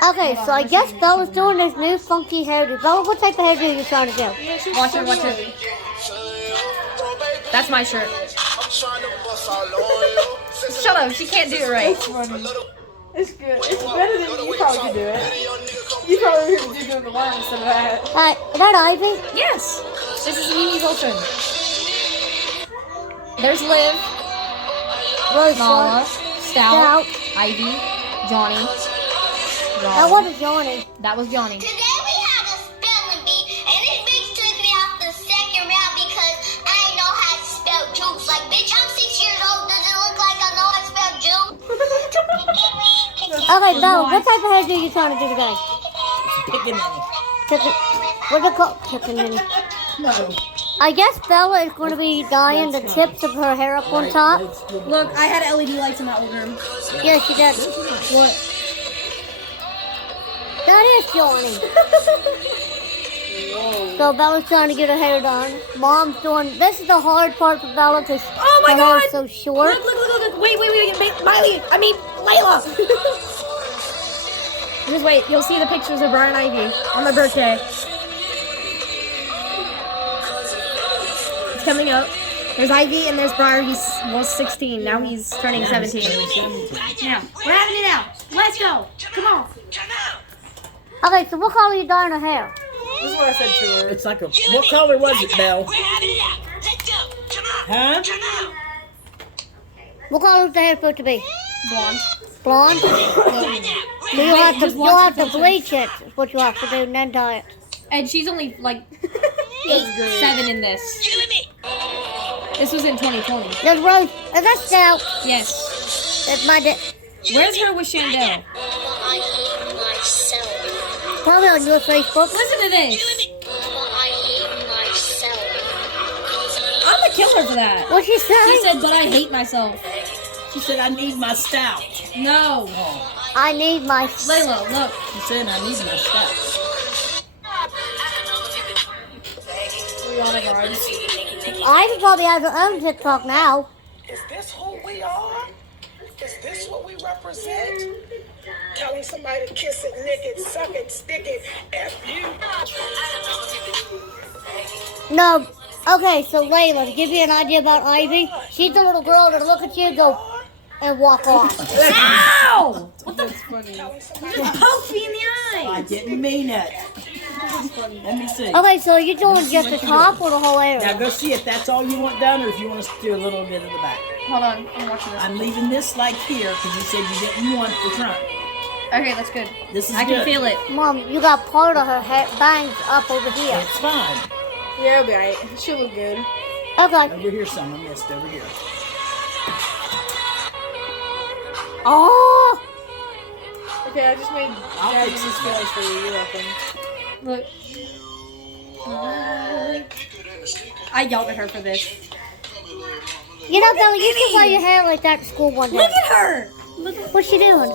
Okay, so I guess Bella's doing this new funky hairdo. Bella, what type of hairdo are you trying to do? Watch it, watch it. That's my shirt. Shut up, she can't do it right. It's funny. It's good. It's better than you probably could do it. You probably could do doing the worm instead of that. Alright, is that Ivy? Yes, this is Mimi's Ultron. There's Liv, Rose, Nala, Stout. Stout, Ivy, Johnny. That wasn't Johnny. That was Johnny. Today we have a spelling bee, and this bitch took me off the second round because I didn't know how to spell juice. Like, bitch, I'm 6 years old. Does it look like I know how to spell juice? Okay, Bella, what type of hairdo are you trying to do today? Pickaninny. What's it called? Pickaninny. No. I guess Bella is going to be dyeing the tips of her hair up on top. Look, I had LED lights in my old room. Yeah, she did. What? That is Johnny. So Bella's trying to get her hair done. Mom's doing. This is the hard part for Bella because Oh my her hair God! is so short. Look. Wait. Miley, Layla. Just wait, you'll see the pictures of Brian Ivy on my birthday. It's coming up. There's Ivy and there's Briar. He was 16. Now he's turning 17. Now, we're having it out. Let's go. Come on. Okay, so what color are you dyeing her hair? This is what I said to her. It's like a. What color was it, Belle? Huh? What color is the hair supposed to be? Blonde. Blonde? So you'll have to, just watch the bleach it. Is what you have to do, and then dye it. And she's only like 7 in this. This was in 2020. There's Rose. Is that Stout? Yes. That's my Where's her with Chandel? I hate myself. Probably on your Facebook. Listen to this. I hate myself. I'm gonna kill her for that. What'd she say? She said, but I hate myself. She said, I need my stout. No. Oh, I need my. Layla, look. she said, I need my stout. Rihanna vibes. Ivy probably has her own TikTok now. Is this who we are? Is this what we represent? Telling somebody to kiss it, lick it, suck it, stick it, F you. No. Okay, so Layla, to give you an idea about Ivy, she's the little girl that'll look at you and go and walk off. Ow! That's funny. Poked me in the I eye. didn't mean it. Let me see. Okay, so you're doing just the top or the whole Now area? go see if that's all you want done or if you want us to do a little bit of the back. Hold on, I'm watching this. I'm leaving this like here because you said you didn't want the front. Okay, that's good. This is I good. can feel it. Mom, you got part of her hair bangs up over here. It's fine. Yeah, it'll be alright. She'll look good. Okay. Over here some. I missed over here. Oh! Okay, I just made I'll Daddy fix these this feelings for you. You're welcome. Look. I yelled at her for this. You know, Bella, you should wear your hair like that at school one day. Look at her! What's she doing?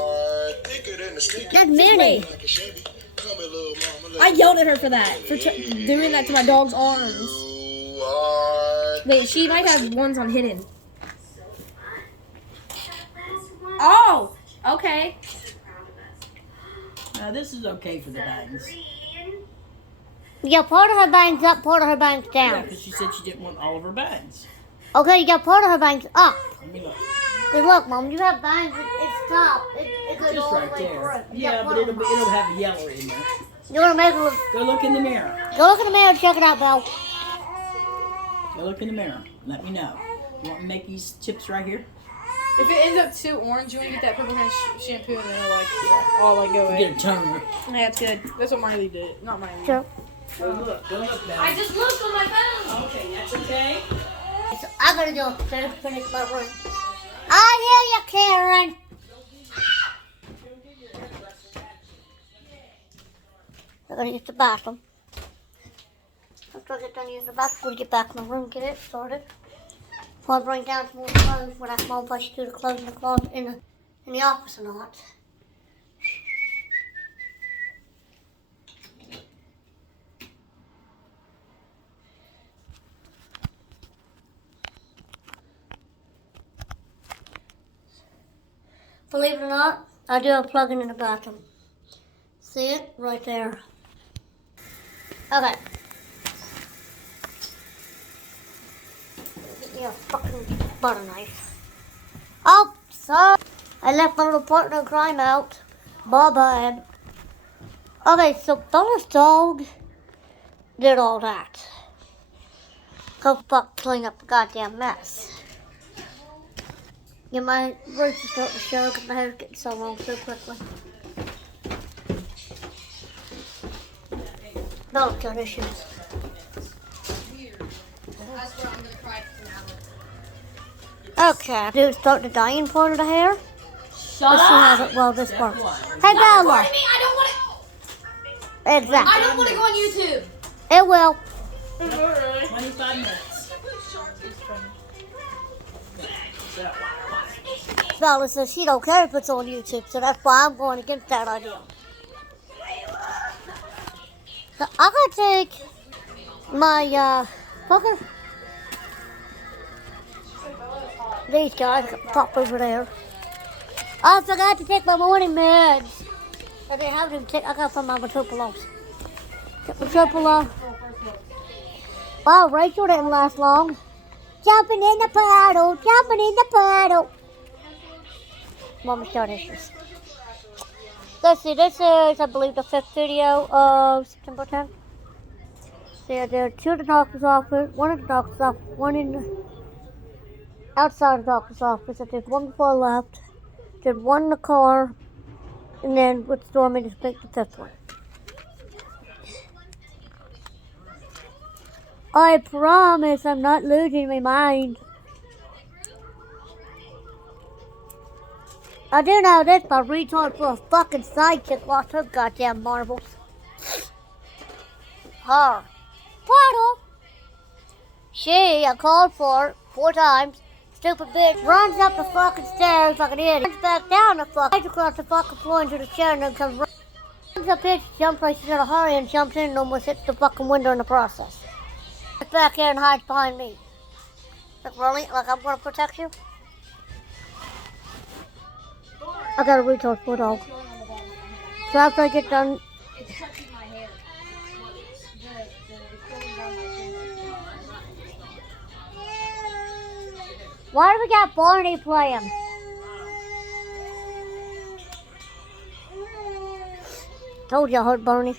That's Minnie. I yelled at her for that. For doing that to my dog's arms. Wait, she might have ones on hidden. Oh! Okay. Now this is okay for the bangs. You got part of her bangs up, part of her bangs Yeah, down. because she said she didn't want all of her bangs. Okay, you got part of her bangs up. Let me look. Good luck, Mom. You have bangs. It's top. It goes Just all the right way there. through. You Yeah, got but part of it'll have a yellow in there. You want to make her look. Go look in the mirror. Go look in the mirror and check it out, Belle. Go look in the mirror. Let me know. You want me to make these chips right here? If it ends up too orange, you want to get that purple kind of shampoo and then it'll all go away. Get a toner. That's good. That's what Miley did. Not Miley. Sure. Go look now. I just looked on my phone. Okay, that's okay. So I gotta go finish my room. I hear you, Karen. I'm gonna use the bathroom. After I get done using the bathroom, I'm gonna get back in my room, get it started. Before I bring down some more clothes, when I come home, if I should do the clothes in the closet in the office or not. Believe it or not, I do have a plug-in in the bathroom. See it? Right there. Okay. Get me a fucking butter knife. Oh, sorry. I left my little partner in crime out. Bye-bye. Okay, so Bella's dog did all that. Go fuck clean up the goddamn mess. Yeah, my roots are starting to show because my hair's getting so long so quickly. Bella's got issues. Okay, dude's starting to dying part of the hair. Shut up! Well, this part. Hey, Stop Bella! recording me! I don't want to. Exactly. I don't want to go on YouTube. It will. 25 minutes. Bella says she don't care if it's on YouTube, so that's why I'm going against that idea. So I'm going to take my, fucker. These guys pop over there. I forgot to take my morning meds. I didn't have them take. I got from my Metropolis. Took Metropolis. Wow, Rachel didn't last long. Jumping in the puddle, jumping in the puddle. Mama's got issues. Let's see, this is, I believe, the 5th video of September 10th. So there are 2 at the doctor's office, 1 at the doctor's office, 1 in the outside of the doctor's office. I did 1 before I left, did 1 in the car, and then with Stormy to pick the 5th one. I promise I'm not losing my mind. I do know this, my retard for a fucking side chick lost her goddamn marbles. Her. Portal. She, I called for it 4 times. Stupid bitch runs up the fucking stairs like an idiot. Runs back down the fucking across the fucking floor into the chair and then comes runs up here, jumps like she's in a hurry and jumps in and almost hits the fucking window in the process. Gets back here and hides behind me. Like really? Like I'm gonna protect you? I got a retard for a dog. So after I get done. Why do we got Barney playing? Told you I heard Barney.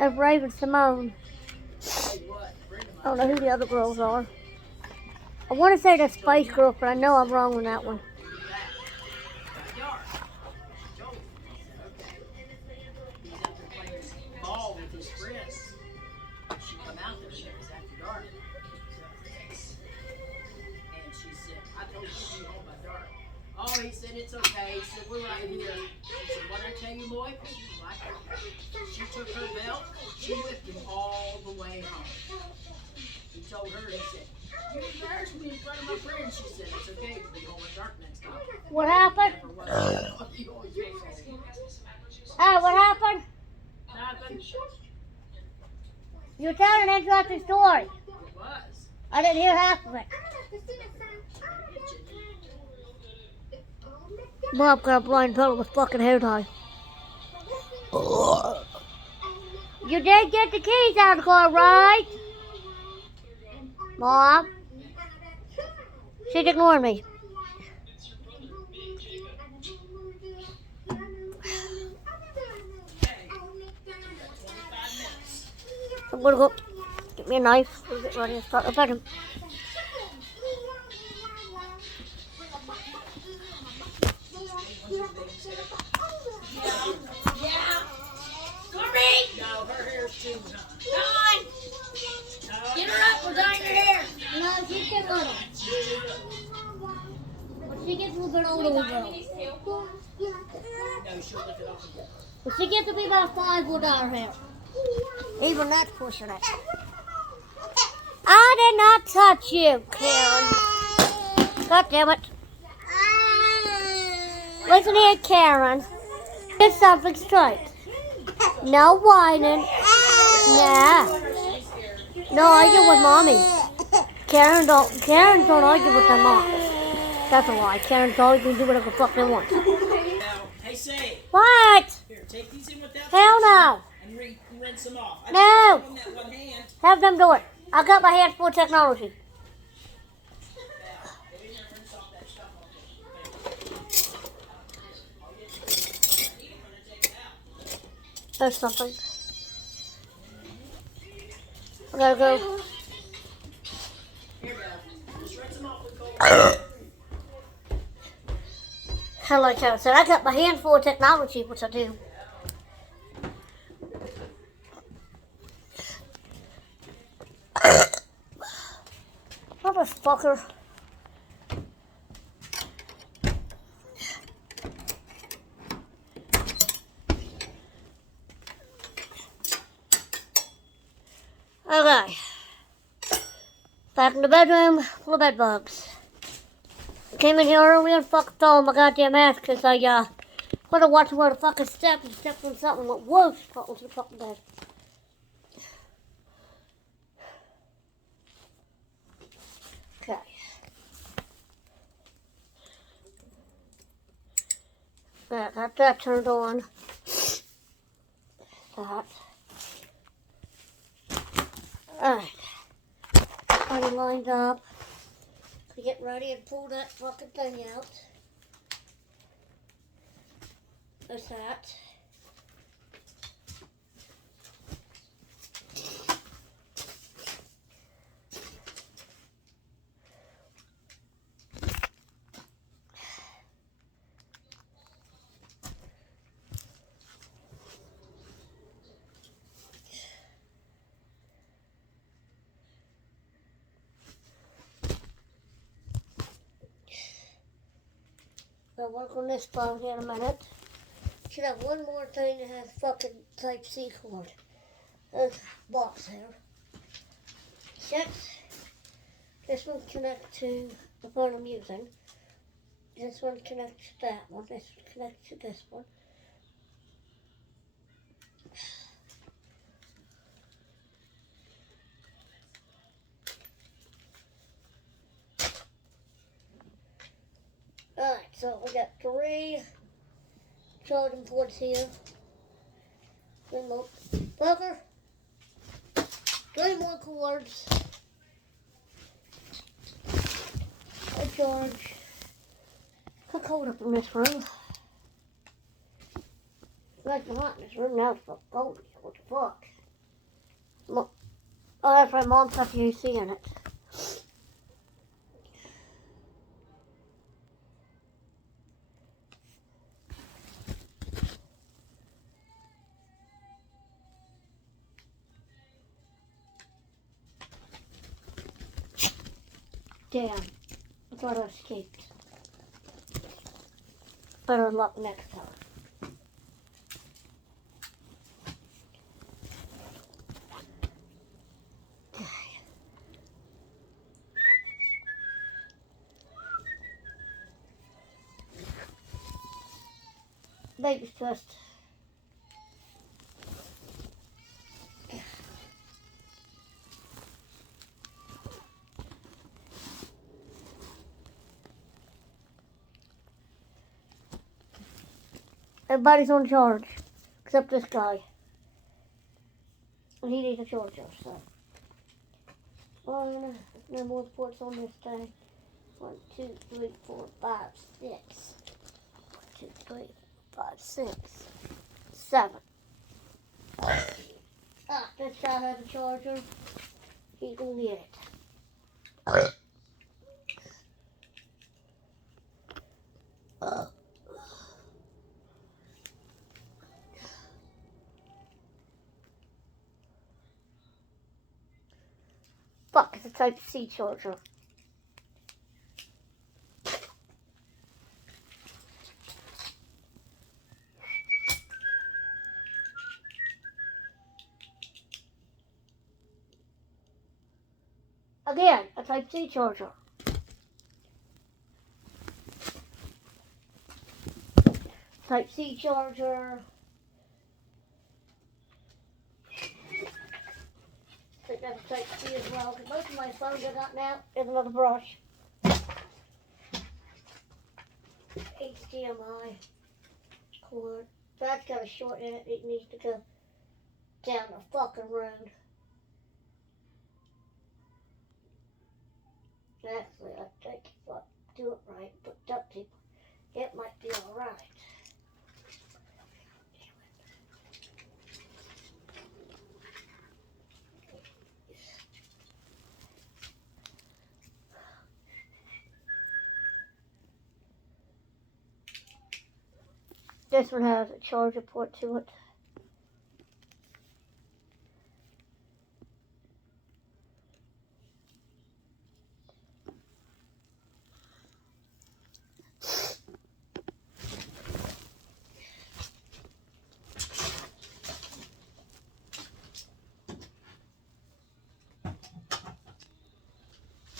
Of Raven Simone. I don't know who the other girls are. I want to say the Spice Girl, but I know I'm wrong on that one. Ball with his friends. She come out there, she was after dark. And she said, I told you to be home by dark. Oh, he said, it's okay. He said, we're right here. She said, what did I tell you, boy? She took her belt, she whipped him all the way home. He told her, he said, you embarrassed me in front of my friends. She said, it's okay, we'll be home at dark next time. What happened? Oh, what happened? Nothing. You were telling an interesting story. It was. I didn't hear half of it. Mom got a blind pillow with fucking hair tie. You did get the keys out of the car, right? Mom? She's ignoring me. I'm gonna go get me a knife. We'll get ready to start the bedroom. One's your baby's hair. Yeah. Courtney! No, her hair's too long. Dawn! No, Get her up, we're dyeing her hair. No, she gets little. When she gets a little bit older, we'll go. no, she'll lift it off again. When she gets to be about 5, we'll dye her hair. Even that's pushing it. I did not touch you, Karen. God damn it. Listen here, Karen. Get something straight. No whining. Nah. No arguing with mommy. Karen don't argue with their moms. That's a lie. Karen's always gonna do whatever the fuck they want. Now, hey, say, What? here, take these in without Hell no. and rinse them off. I No. just put them on that one hand. Have them do it. I got my hands full of technology. There's something. I gotta go. Here, Belle. Just rinse them off with cold I like how I said, I got my hands full of technology, which I do. Motherfucker. Okay. Back in the bedroom, full of bed bugs. I came in here early and fucking stole my goddamn ass because I, wanted to watch where the fucking stepped and stepped on something that was fucking to the fucking bed. Okay. Yeah, got that turned on. That. Alright. Already lined up. To get ready and pull that fucking thing out. There's that. I'll work on this phone here in a minute. Should have one more thing that has fucking Type-C cord. There's a box here. 6. This one connects to the phone I'm using. This one connects to that one. This one connects to this one. Alright, so we got 3 charging ports here. Remote plugger. 3 more cords. A charge. It's cold up in this room. It's nice and hot in this room now. It's fucking cold. What the fuck? Oh, that's right. Mom's got the AC in it. Damn, I thought I escaped. Better luck next time. Baby's just. Everybody's on charge, except this guy. And he needs a charger, so. One, no more ports on this thing. 1, 2, 3, 4, 5, 6. 1, 2, 3, 5, 6, 7. This guy has a charger. He's gonna get it. fuck is a Type-C charger? Again, a Type-C charger. Type-C charger. I think that's a Type-C as well. Because most of my phones I got now is another brush. HDMI cord. That's got a short in it. It needs to go down the fucking road. Actually, I think if I do it right, put duct tape, it might be alright. This one has a charger port to it.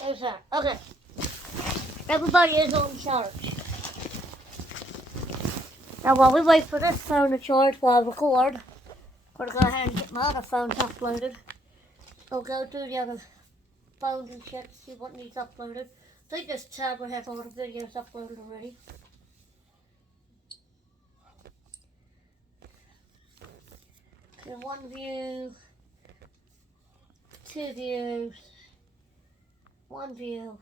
There's that. Okay. Everybody is on charge. Now while we wait for this phone to charge while I record, I'm going to go ahead and get my other phones uploaded. I'll go through the other phones and shit to see what needs uploaded. I think this tablet has all the videos uploaded already. Okay, 1 view, 2 views, 1 view.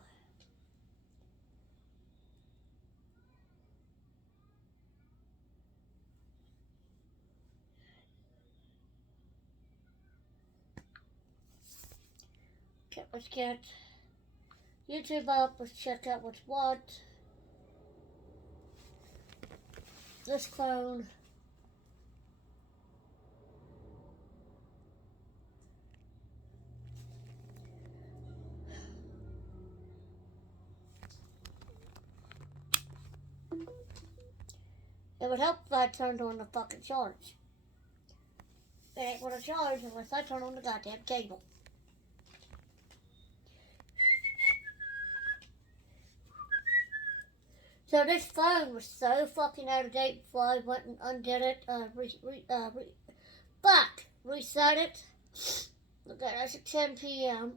Okay, let's get YouTube up. Let's check out what's what. This phone. It would help if I turned on the fucking charge. It ain't gonna charge unless I turn on the goddamn cable. So this phone was so fucking out of date before I went and undid it, reset it. Look at that's at 10 p.m.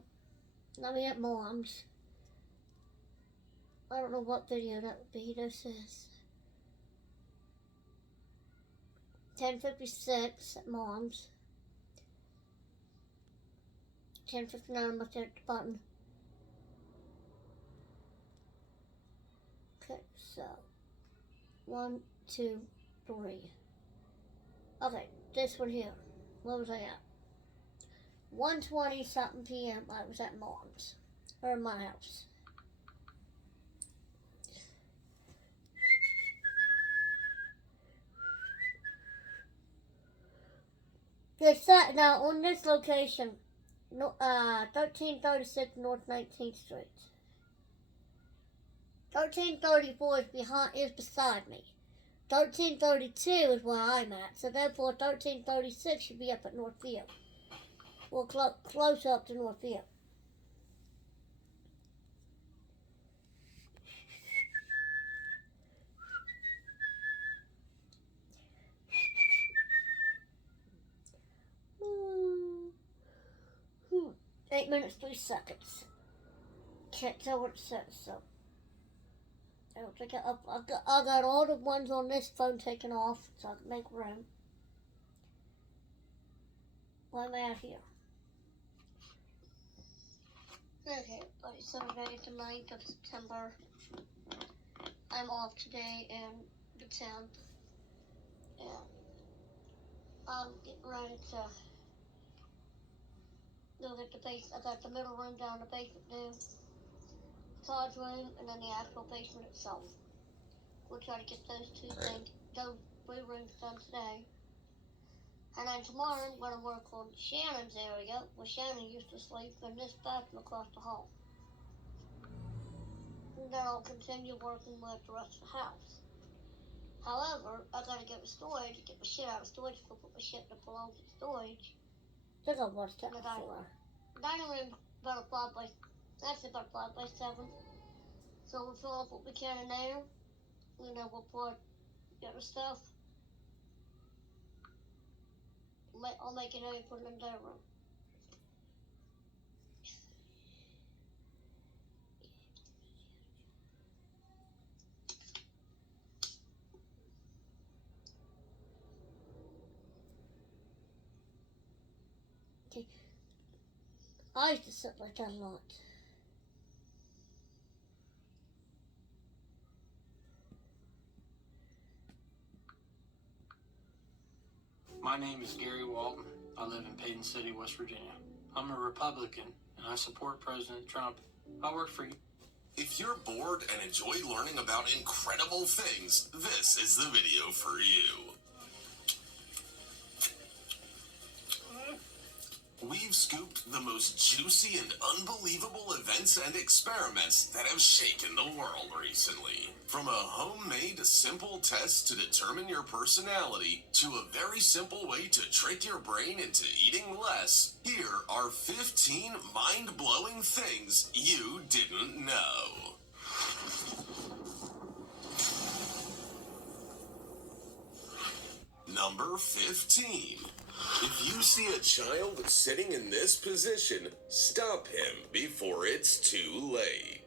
Let me at Mom's. I don't know what video that would be. This is 10:56 at Mom's. 10:59. Let's hit the button. Okay, so 1, 2, 3. Okay, this one here. Where was I at? 1:20 something p.m. I was at Mom's, or my house. Now on this location, 1336 North 19th Street. 1334 is beside me. 1332 is where I'm at, so therefore 1336 should be up at Northfield. Or close up to Northfield. Hmm. 8 minutes, 3 seconds. Can't tell what it says, so. I don't think I got all the ones on this phone taken off so I can make room. Why am I out here? Okay, Saturday the 9th of September. I'm off today and the 10th. And I'm getting ready to go get the base. I got the middle room down, the basement room, Todd's room, and then the actual basement itself. We'll try to get those 3 rooms done today. And then tomorrow I'm going to work on Shannon's area, where Shannon used to sleep in this bathroom across the hall. And then I'll continue working with the rest of the house. However, I gotta get the storage, get the shit out of storage, put my shit that belongs in storage. There's a lot of stuff in the dining room. Dining room about a 5 by, that's about 5 by 7. So we'll fill up what we can in there, and then we'll put the other stuff. I'll make an area for it in the dining room. Okay. I used to sit like that a lot. My name is Gary Walton. I live in Payton City, West Virginia. I'm a Republican, and I support President Trump. I work for you. If you're bored and enjoy learning about incredible things, this is the video for you. We've scooped the most juicy and unbelievable events and experiments that have shaken the world recently. From a homemade simple test to determine your personality, to a very simple way to trick your brain into eating less, here are 15 mind-blowing things you didn't know. Number 15. If you see a child sitting in this position, stop him before it's too late.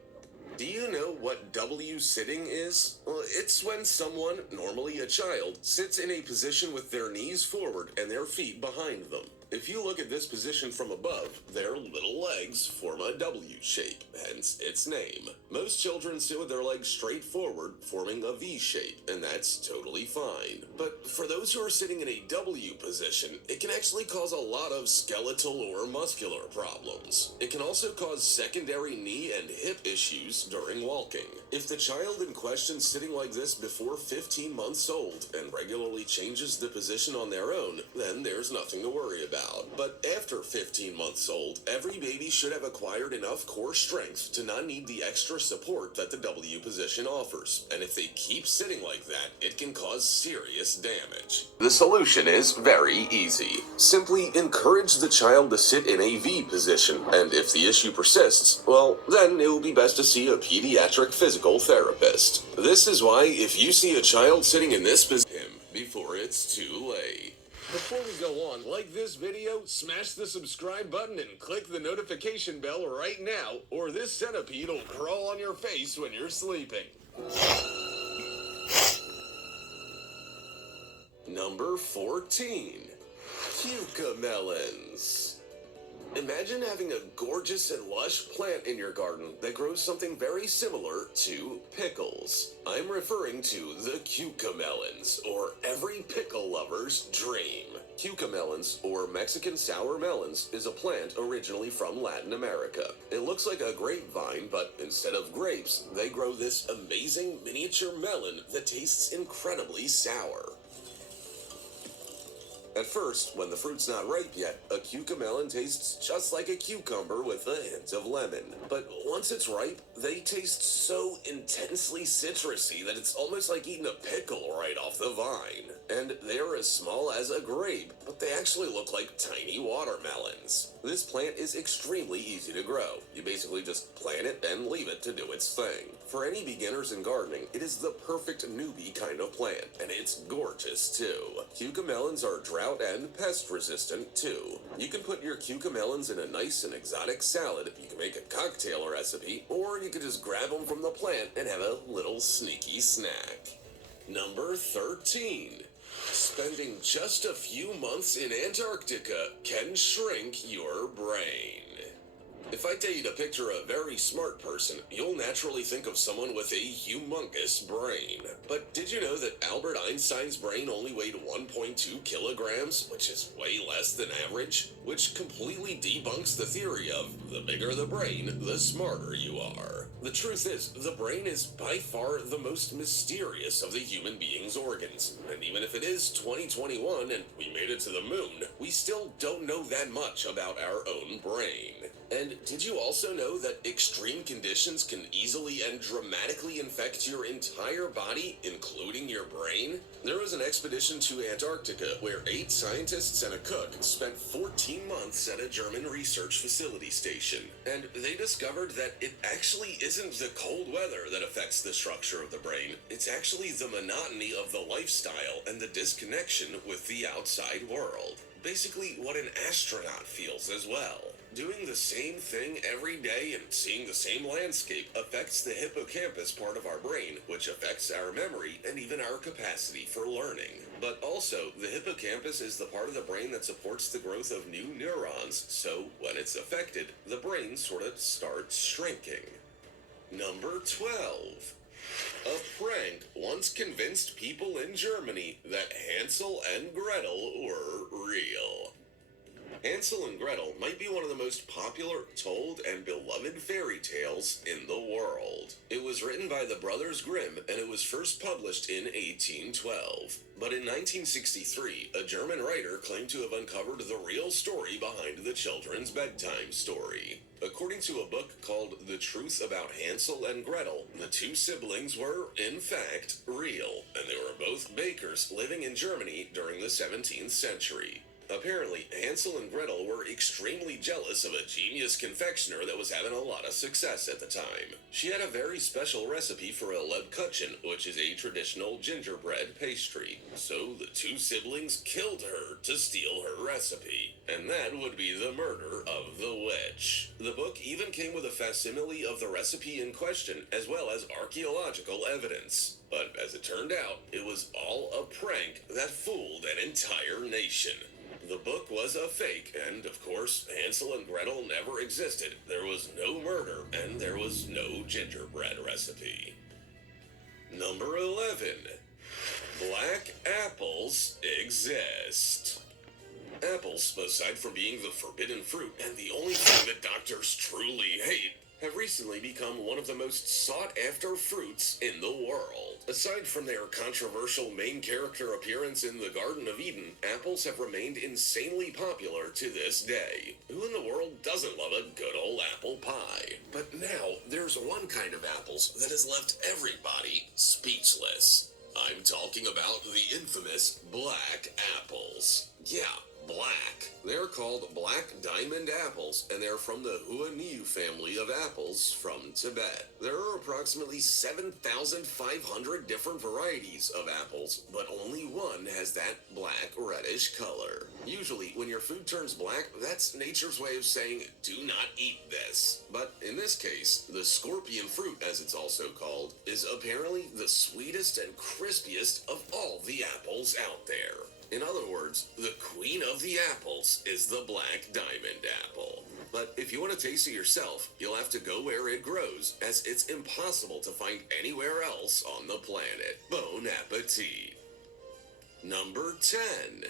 Do you know what W sitting is? Well, it's when someone, normally a child, sits in a position with their knees forward and their feet behind them. If you look at this position from above, their little legs form a W shape, hence its name. Most children sit with their legs straight forward, forming a V shape, and that's totally fine. But for those who are sitting in a W position, it can actually cause a lot of skeletal or muscular problems. It can also cause secondary knee and hip issues during walking. If the child in question is sitting like this before 15 months old and regularly changes the position on their own, then there's nothing to worry about. But after 15 months old, every baby should have acquired enough core strength to not need the extra support that the W position offers. And if they keep sitting like that, it can cause serious damage. The solution is very easy. Simply encourage the child to sit in a V position, and if the issue persists, well, then it will be best to see a pediatric physical therapist. This is why if you see a child sitting in this position before it's too late. Before we go on, like this video, smash the subscribe button and click the notification bell right now, or this centipede will crawl on your face when you're sleeping. Number 14. Cucamelons. Imagine having a gorgeous and lush plant in your garden that grows something very similar to pickles. I'm referring to the cucamelons, or every pickle lover's dream. Cucamelons, or Mexican sour melons, is a plant originally from Latin America. It looks like a grapevine, but instead of grapes, they grow this amazing miniature melon that tastes incredibly sour. At first, when the fruit's not ripe yet, a cucamelon tastes just like a cucumber with a hint of lemon. But once it's ripe, they taste so intensely citrusy that it's almost like eating a pickle right off the vine. And they're as small as a grape, but they actually look like tiny watermelons. This plant is extremely easy to grow. You basically just plant it and leave it to do its thing. For any beginners in gardening, it is the perfect newbie kind of plant, and it's gorgeous too. Cucamelons are drought and pest resistant too. You can put your cucamelons in a nice and exotic salad, you can make a cocktail recipe, or you can just grab them from the plant and have a little sneaky snack. Number 13. Spending just a few months in Antarctica can shrink your brain. If I tell you to picture a very smart person, you'll naturally think of someone with a humongous brain. But did you know that Albert Einstein's brain only weighed 1.2 kilograms, which is way less than average? Which completely debunks the theory of the bigger the brain, the smarter you are. The truth is, the brain is by far the most mysterious of the human being's organs. And even if it is 2021 and we made it to the moon, we still don't know that much about our own brain. And did you also know that extreme conditions can easily and dramatically infect your entire body, including your brain? There was an expedition to Antarctica where 8 scientists and a cook spent 14 months at a German research facility station. And they discovered that it actually isn't the cold weather that affects the structure of the brain. It's actually the monotony of the lifestyle and the disconnection with the outside world. Basically what an astronaut feels as well. Doing the same thing every day and seeing the same landscape affects the hippocampus part of our brain, which affects our memory and even our capacity for learning. But also, the hippocampus is the part of the brain that supports the growth of new neurons, so when it's affected, the brain sort of starts shrinking. Number 12. A prank once convinced people in Germany that Hansel and Gretel were real. Hansel and Gretel might be one of the most popular, told, and beloved fairy tales in the world. It was written by the Brothers Grimm, and it was first published in 1812. But in 1963, a German writer claimed to have uncovered the real story behind the children's bedtime story. According to a book called The Truth About Hansel and Gretel, the 2 siblings were, in fact, real, and they were both bakers living in Germany during the 17th century. Apparently, Hansel and Gretel were extremely jealous of a genius confectioner that was having a lot of success at the time. She had a very special recipe for a Lebkuchen, which is a traditional gingerbread pastry. So the 2 siblings killed her to steal her recipe. And that would be the murder of the witch. The book even came with a facsimile of the recipe in question, as well as archaeological evidence. But as it turned out, it was all a prank that fooled an entire nation. The book was a fake, and of course, Hansel and Gretel never existed. There was no murder, and there was no gingerbread recipe. Number 11. Black apples exist. Apples, aside from being the forbidden fruit and the only thing that doctors truly hate, have recently become one of the most sought-after fruits in the world. Aside from their controversial main character appearance in the Garden of Eden, apples have remained insanely popular to this day. Who in the world doesn't love a good old apple pie? But now, there's one kind of apples that has left everybody speechless. I'm talking about the infamous black apples. Yeah, black. They're called black diamond apples, and they're from the Huanyu family of apples from Tibet. There are approximately 7,500 different varieties of apples, but only one has that black reddish color. Usually, when your food turns black, that's nature's way of saying, do not eat this. But in this case, the scorpion fruit, as it's also called, is apparently the sweetest and crispiest of all the apples out there. In other words, the queen of the apples is the black diamond apple. But if you want to taste it yourself, you'll have to go where it grows, as it's impossible to find anywhere else on the planet. Bon appetit. Number 10.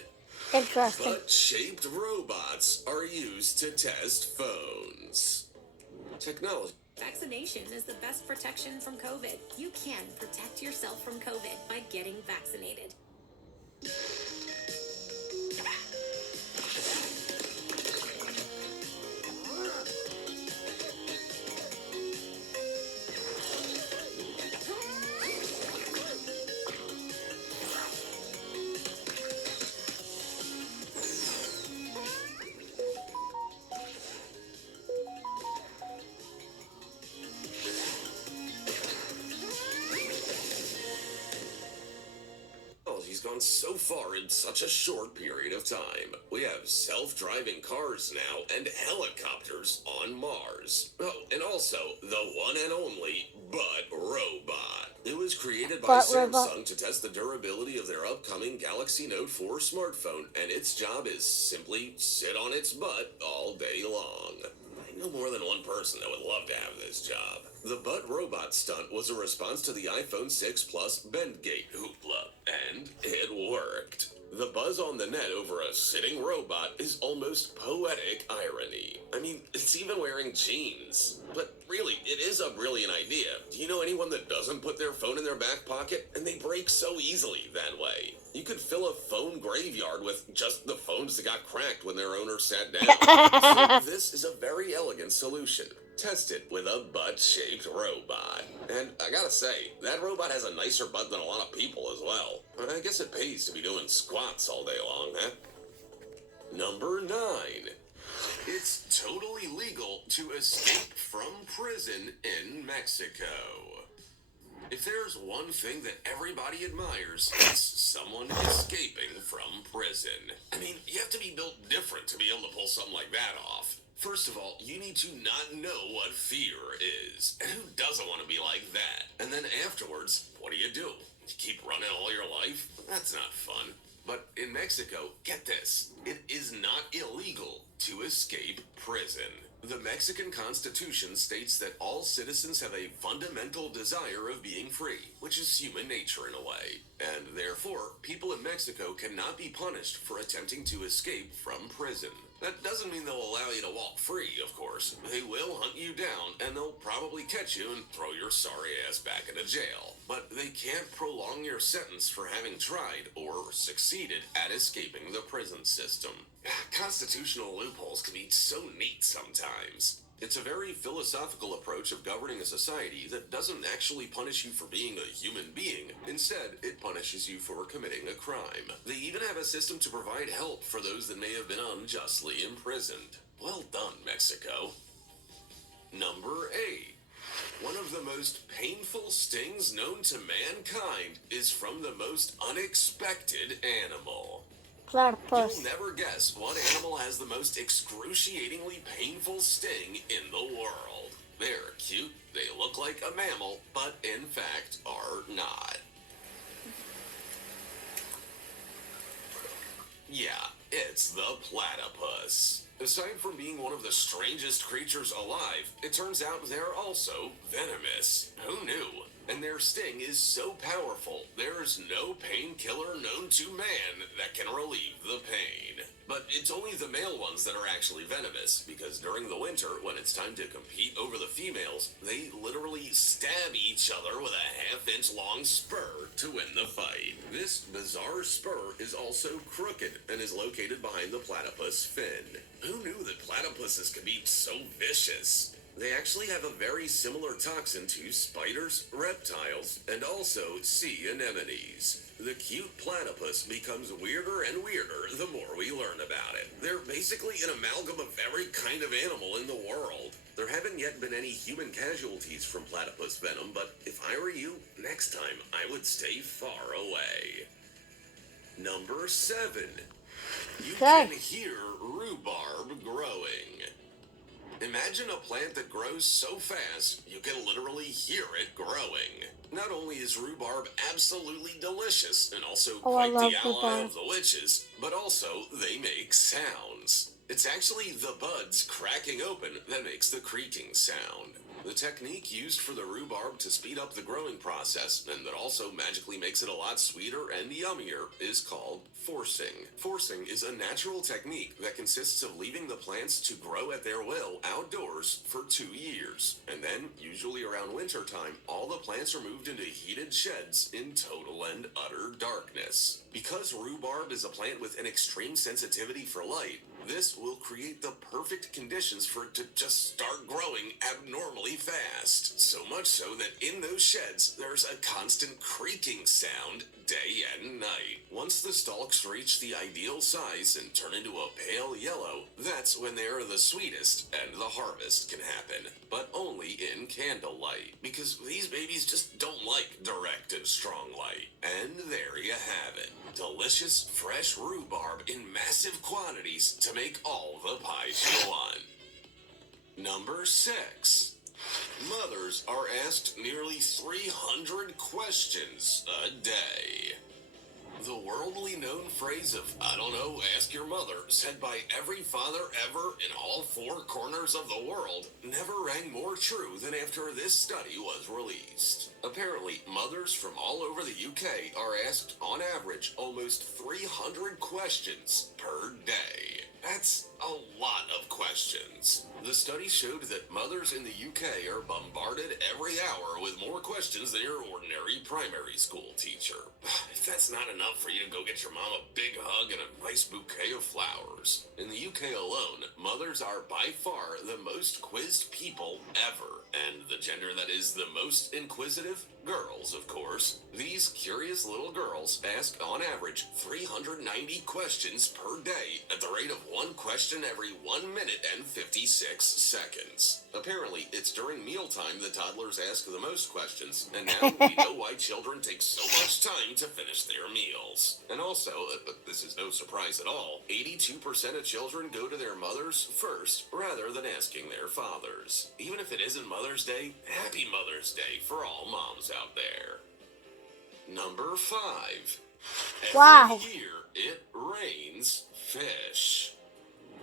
Interesting. Butt-shaped robots are used to test phones. Technology. Vaccination is the best protection from COVID. You can protect yourself from COVID by getting vaccinated. Gone so far in such a short period of time. We have self-driving cars now and helicopters on Mars. Oh, and also the one and only Butt Robot. It was created by Butt Samsung Robot. to test the durability of their upcoming Galaxy Note 4 smartphone, and its job is simply sit on its butt all day long. I know more than one person that would love to have this job. The butt robot stunt was a response to the iPhone 6 Plus Bendgate hoopla, and it worked. The buzz on the net over a sitting robot is almost poetic irony. I mean, it's even wearing jeans. But really, it is a brilliant idea. Do you know anyone that doesn't put their phone in their back pocket? And they break so easily that way. You could fill a phone graveyard with just the phones that got cracked when their owner sat down. So this is a very elegant solution. Test it with a butt-shaped robot. And I gotta say, that robot has a nicer butt than a lot of people as well. I guess it pays to be doing squats all day long, huh? Number 9. It's totally legal to escape from prison in Mexico. If there's one thing that everybody admires, it's someone escaping from prison. I mean, you have to be built different to be able to pull something like that off. First of all, you need to not know what fear is. And who doesn't want to be like that? And then afterwards, what do? You keep running all your life? That's not fun. But in Mexico, get this, it is not illegal to escape prison. The Mexican Constitution states that all citizens have a fundamental desire of being free, which is human nature in a way. And therefore, people in Mexico cannot be punished for attempting to escape from prison. That doesn't mean they'll allow you to walk free, of course. They will hunt you down, and they'll probably catch you and throw your sorry ass back into jail. But they can't prolong your sentence for having tried or succeeded at escaping the prison system. Constitutional loopholes can be so neat sometimes. It's a very philosophical approach of governing a society that doesn't actually punish you for being a human being. Instead, it punishes you for committing a crime. They even have a system to provide help for those that may have been unjustly imprisoned. Well done, Mexico. Number 8. One of the most painful stings known to mankind is from the most unexpected animal. Platypus. You'll never guess what animal has the most excruciatingly painful sting in the world. They're cute, they look like a mammal, but in fact are not. Yeah, it's the platypus. Aside from being one of the strangest creatures alive, it turns out they're also venomous. Who knew? And their sting is so powerful, there's no painkiller known to man that can relieve the pain. But it's only the male ones that are actually venomous, because during the winter, when it's time to compete over the females, they literally stab each other with a half-inch long spur to win the fight. This bizarre spur is also crooked and is located behind the platypus fin. Who knew that platypuses could be so vicious? They actually have a very similar toxin to spiders, reptiles, and also sea anemones. The cute platypus becomes weirder and weirder the more we learn about it. They're basically an amalgam of every kind of animal in the world. There haven't yet been any human casualties from platypus venom, but if I were you, next time I would stay far away. Number 7. You can hear rhubarb growing. Imagine a plant that grows so fast, you can literally hear it growing. Not only is rhubarb absolutely delicious, and also quite the ally of the witches, but also they make sounds. It's actually the buds cracking open that makes the creaking sound. The technique used for the rhubarb to speed up the growing process, and that also magically makes it a lot sweeter and yummier, is called forcing. Forcing is a natural technique that consists of leaving the plants to grow at their will outdoors for 2 years. And then, usually around winter time, all the plants are moved into heated sheds in total and utter darkness. Because rhubarb is a plant with an extreme sensitivity for light, this will create the perfect conditions for it to just start growing abnormally fast. So much so that in those sheds, there's a constant creaking sound day and night. Once the stalks reach the ideal size and turn into a pale yellow, that's when they are the sweetest and the harvest can happen. But only in candlelight, because these babies just don't like direct and strong light. And there you have it. Delicious, fresh rhubarb in massive quantities to make all the pies you want. Number 6. Mothers are asked nearly 300 questions a day. The world normally known phrase of, I don't know, ask your mother, said by every father ever in all four corners of the world, never rang more true than after this study was released. Apparently, mothers from all over the UK are asked, on average, almost 300 questions per day. That's a lot of questions. The study showed that mothers in the UK are bombarded every hour with more questions than your ordinary primary school teacher. If that's not enough for you to go get your mom a big hug and a nice bouquet of flowers. In the UK alone, mothers are by far the most quizzed people ever. And the gender that is the most inquisitive? Girls, of course. These curious little girls ask, on average, 390 questions per day at the rate of one question every 1 minute and 56 seconds. Apparently, it's during mealtime the toddlers ask the most questions, and now we know why children take so much time to finish their meals. And also, this is no surprise at all, 82% of children go to their mothers first rather than asking their fathers. Even if it isn't Mother's Day, happy Mother's Day for all moms out there. Number 5. Wow. Every year it rains fish.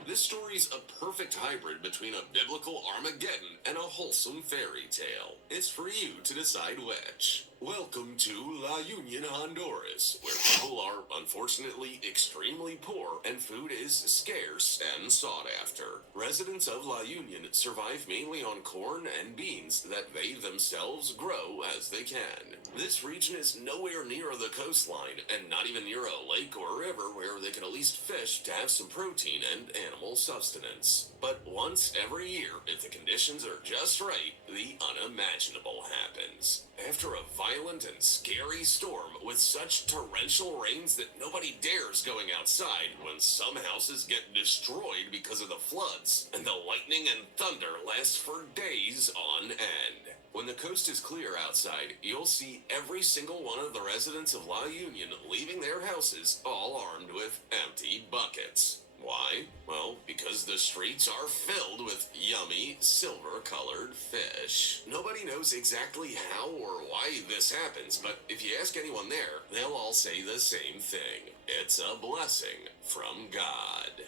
This story's a perfect hybrid between a biblical Armageddon and a wholesome fairy tale. It's for you to decide which. Welcome to La Union, Honduras, where people are unfortunately extremely poor and food is scarce and sought after. Residents of La Union survive mainly on corn and beans that they themselves grow as they can. This region is nowhere near the coastline and not even near a lake or river where they can at least fish to have some protein and animal sustenance. But once every year, if the conditions are just right, the unimaginable happens. After a violent and scary storm with such torrential rains that nobody dares going outside, when some houses get destroyed because of the floods, and the lightning and thunder lasts for days on end. When the coast is clear outside, you'll see every single one of the residents of La Union leaving their houses all armed with empty buckets. Why? Well, because the streets are filled with yummy, silver-colored fish. Nobody knows exactly how or why this happens, but if you ask anyone there, they'll all say the same thing. It's a blessing from God.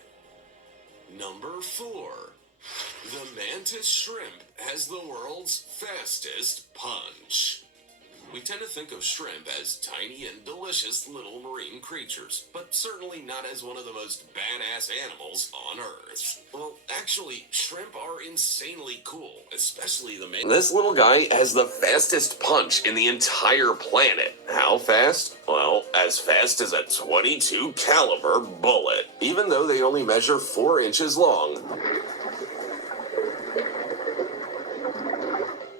Number 4. The mantis shrimp has the world's fastest punch. We tend to think of shrimp as tiny and delicious little marine creatures, but certainly not as one of the most badass animals on Earth. Well, actually, shrimp are insanely cool, especially the mantis. This little guy has the fastest punch in the entire planet. How fast? Well, as fast as a .22 caliber bullet, even though they only measure 4 inches long.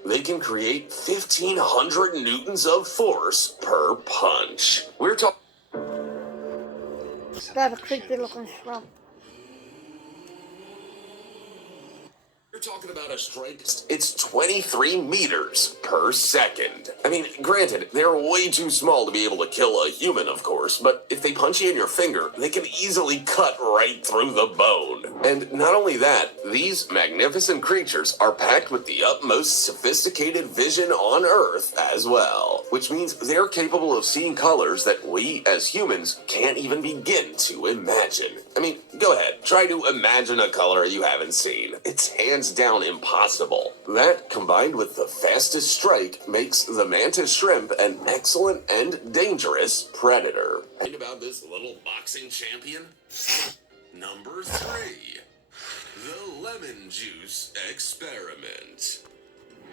They can create 1,500 newtons of force per punch. We're talking. That's a creepy looking shrimp. We're talking about a strike. It's 23 meters per second. I mean, granted, they're way too small to be able to kill a human, of course, but if they punch you in your finger, they can easily cut right through the bone. And not only that, these magnificent creatures are packed with the utmost sophisticated vision on Earth as well, which means they're capable of seeing colors that we as humans can't even begin to imagine. I mean, go ahead, try to imagine a color you haven't seen. It's hands down impossible. That, combined with the fastest strike, makes the mantis shrimp an excellent and dangerous predator. Think about this little boxing champion? Number 3. The lemon juice experiment.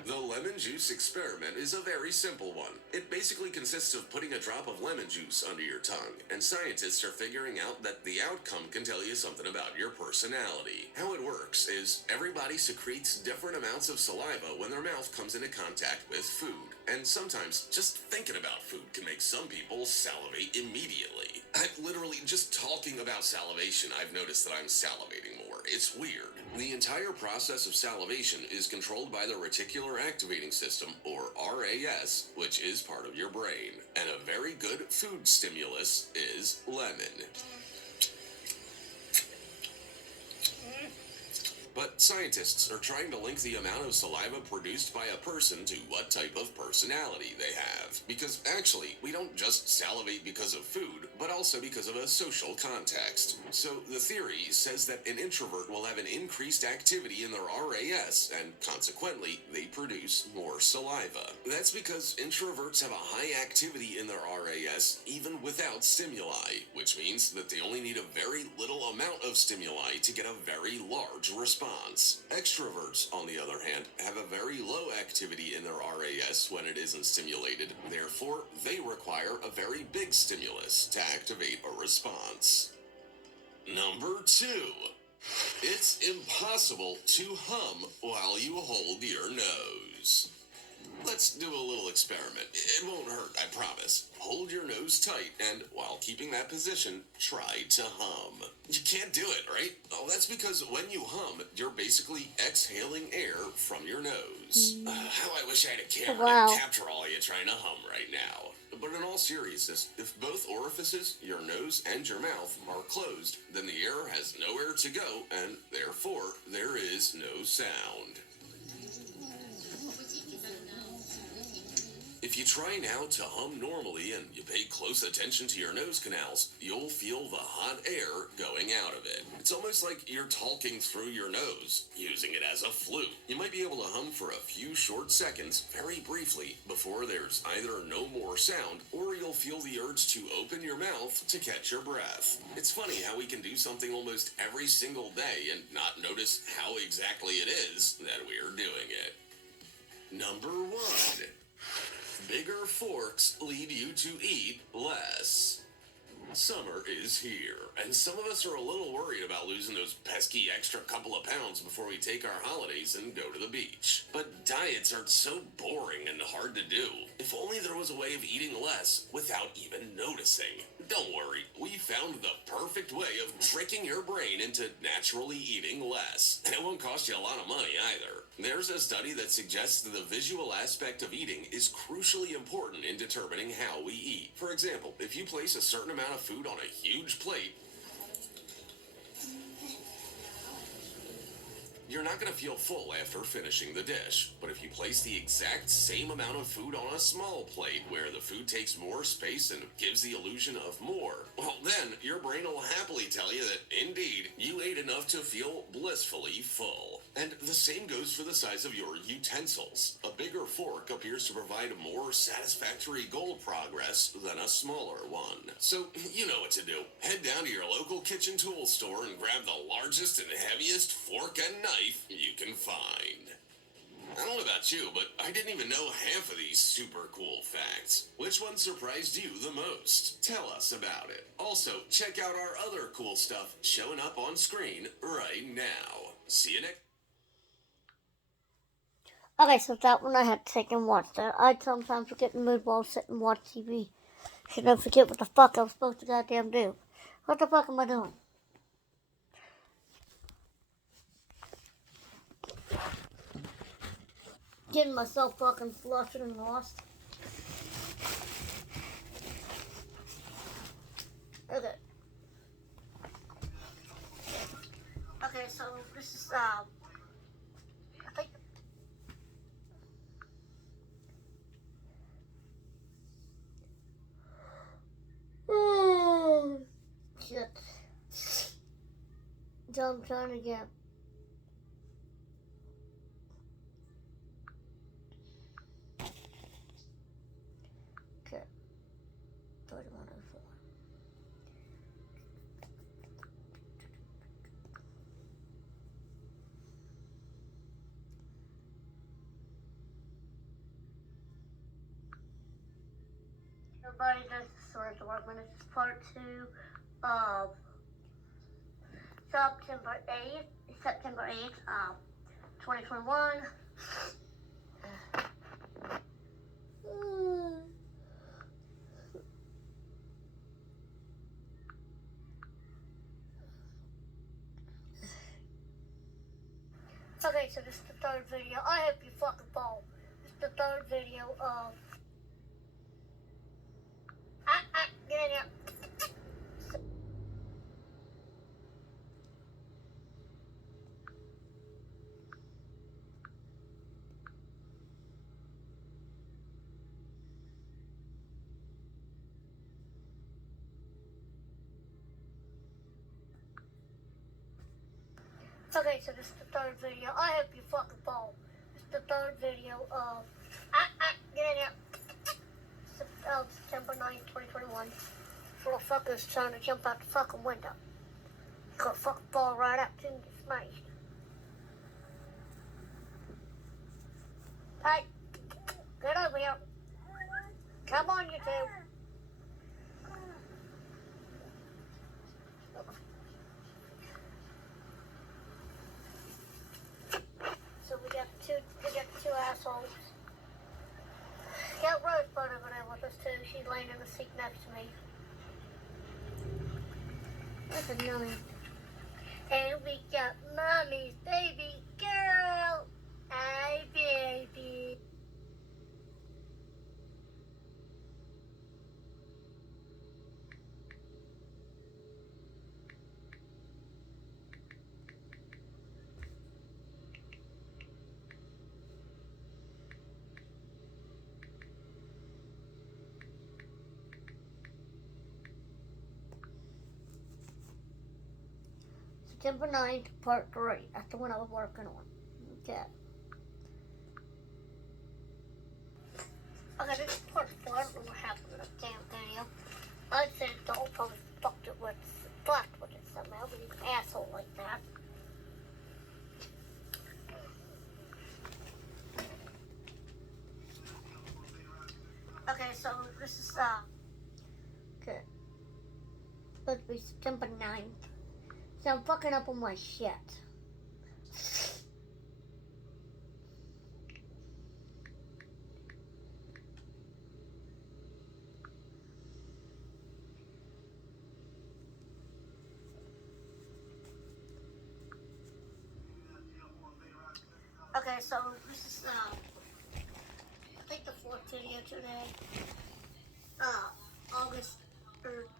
The lemon juice experiment is a very simple one. It basically consists of putting a drop of lemon juice under your tongue, and scientists are figuring out that the outcome can tell you something about your personality. How it works is everybody secretes different amounts of saliva when their mouth comes into contact with food, and sometimes just thinking about food can make some people salivate immediately. Literally, just talking about salivation, I've noticed that I'm salivating more. It's weird. The entire process of salivation is controlled by the reticular activating system, or RAS, which is part of your brain. And a very good food stimulus is lemon. but scientists are trying to link the amount of saliva produced by a person to what type of personality they have. Because actually, we don't just salivate because of food, but also because of a social context. So the theory says that an introvert will have an increased activity in their RAS, and consequently, they produce more saliva. That's because introverts have a high activity in their RAS even without stimuli, which means that they only need a very little amount of stimuli to get a very large response. Extroverts, on the other hand, have a very low activity in their RAS when it isn't stimulated. Therefore, they require a very big stimulus to activate a response. Number 2. It's impossible to hum while you hold your nose. Let's do a little experiment. It won't hurt, I promise. Hold your nose tight, and while keeping that position, try to hum. You can't do it, right? Oh, that's because when you hum, you're basically exhaling air from your nose. How I wish I had a camera to capture all of you trying to hum right now. But in all seriousness, if both orifices, your nose and your mouth, are closed, then the air has nowhere to go, and therefore, there is no sound. If you try now to hum normally and you pay close attention to your nose canals, you'll feel the hot air going out of it. It's almost like you're talking through your nose, using it as a flute. You might be able to hum for a few short seconds, very briefly, before there's either no more sound, or you'll feel the urge to open your mouth to catch your breath. It's funny how we can do something almost every single day and not notice how exactly it is that we're doing it. Number 1. Bigger forks lead you to eat less. Summer is here, and some of us are a little worried about losing those pesky extra couple of pounds before we take our holidays and go to the beach. But diets are so boring and hard to do. If only there was a way of eating less without even noticing. Don't worry, we found the perfect way of tricking your brain into naturally eating less. And it won't cost you a lot of money either. There's a study that suggests that the visual aspect of eating is crucially important in determining how we eat. For example, if you place a certain amount of food on a huge plate, you're not going to feel full after finishing the dish. But if you place the exact same amount of food on a small plate where the food takes more space and gives the illusion of more, well then your brain will happily tell you that indeed you ate enough to feel blissfully full. And the same goes for the size of your utensils. A bigger fork appears to provide more satisfactory goal progress than a smaller one. So you know what to do. Head down to your local kitchen tool store and grab the largest and heaviest fork and knife you can find. I don't know about you, but I didn't even know half of these super cool facts. Which one surprised you the most? Tell us about it. Also, check out our other cool stuff showing up on screen right now. See you next. Okay, so that one I had to take and watch that. I sometimes forget the mood while I sit and watch TV. So don't forget what the fuck I was supposed to goddamn do. What the fuck am I doing? Getting myself fucking flustered and lost. Okay. Okay, so this is, I think. Oh, shit. So I'm trying to get. Okay. 3104. Everybody, this is Sword Department. This is part 2 of September 8th, 2021. Okay, so this is the third video. I hope you fucking fall. This is the third video of. Get in here. Okay, so this is the third video. I hope you fucking fall. This is the third video of get in here. September 9th, 2021. Little fucker's trying to jump out the fucking window. He's gonna fucking fall right out and get smashed. Hey, get over here. Come on, you two. So we got two assholes. Got Rosebud over there with us too. She's laying in the seat next to me. That's annoying. And we got Mommy's baby girl. Hi, baby. September 9th, part 3. That's the one I was working on. Okay. Okay, this is part 4. I don't know what happened to that damn video. I said don't probably fucked with it somehow, but he's an asshole like that. Okay, so this is, okay. Supposed to be September 9th. So I'm fucking up on my shit. Okay, so this is, I think the 4th video today.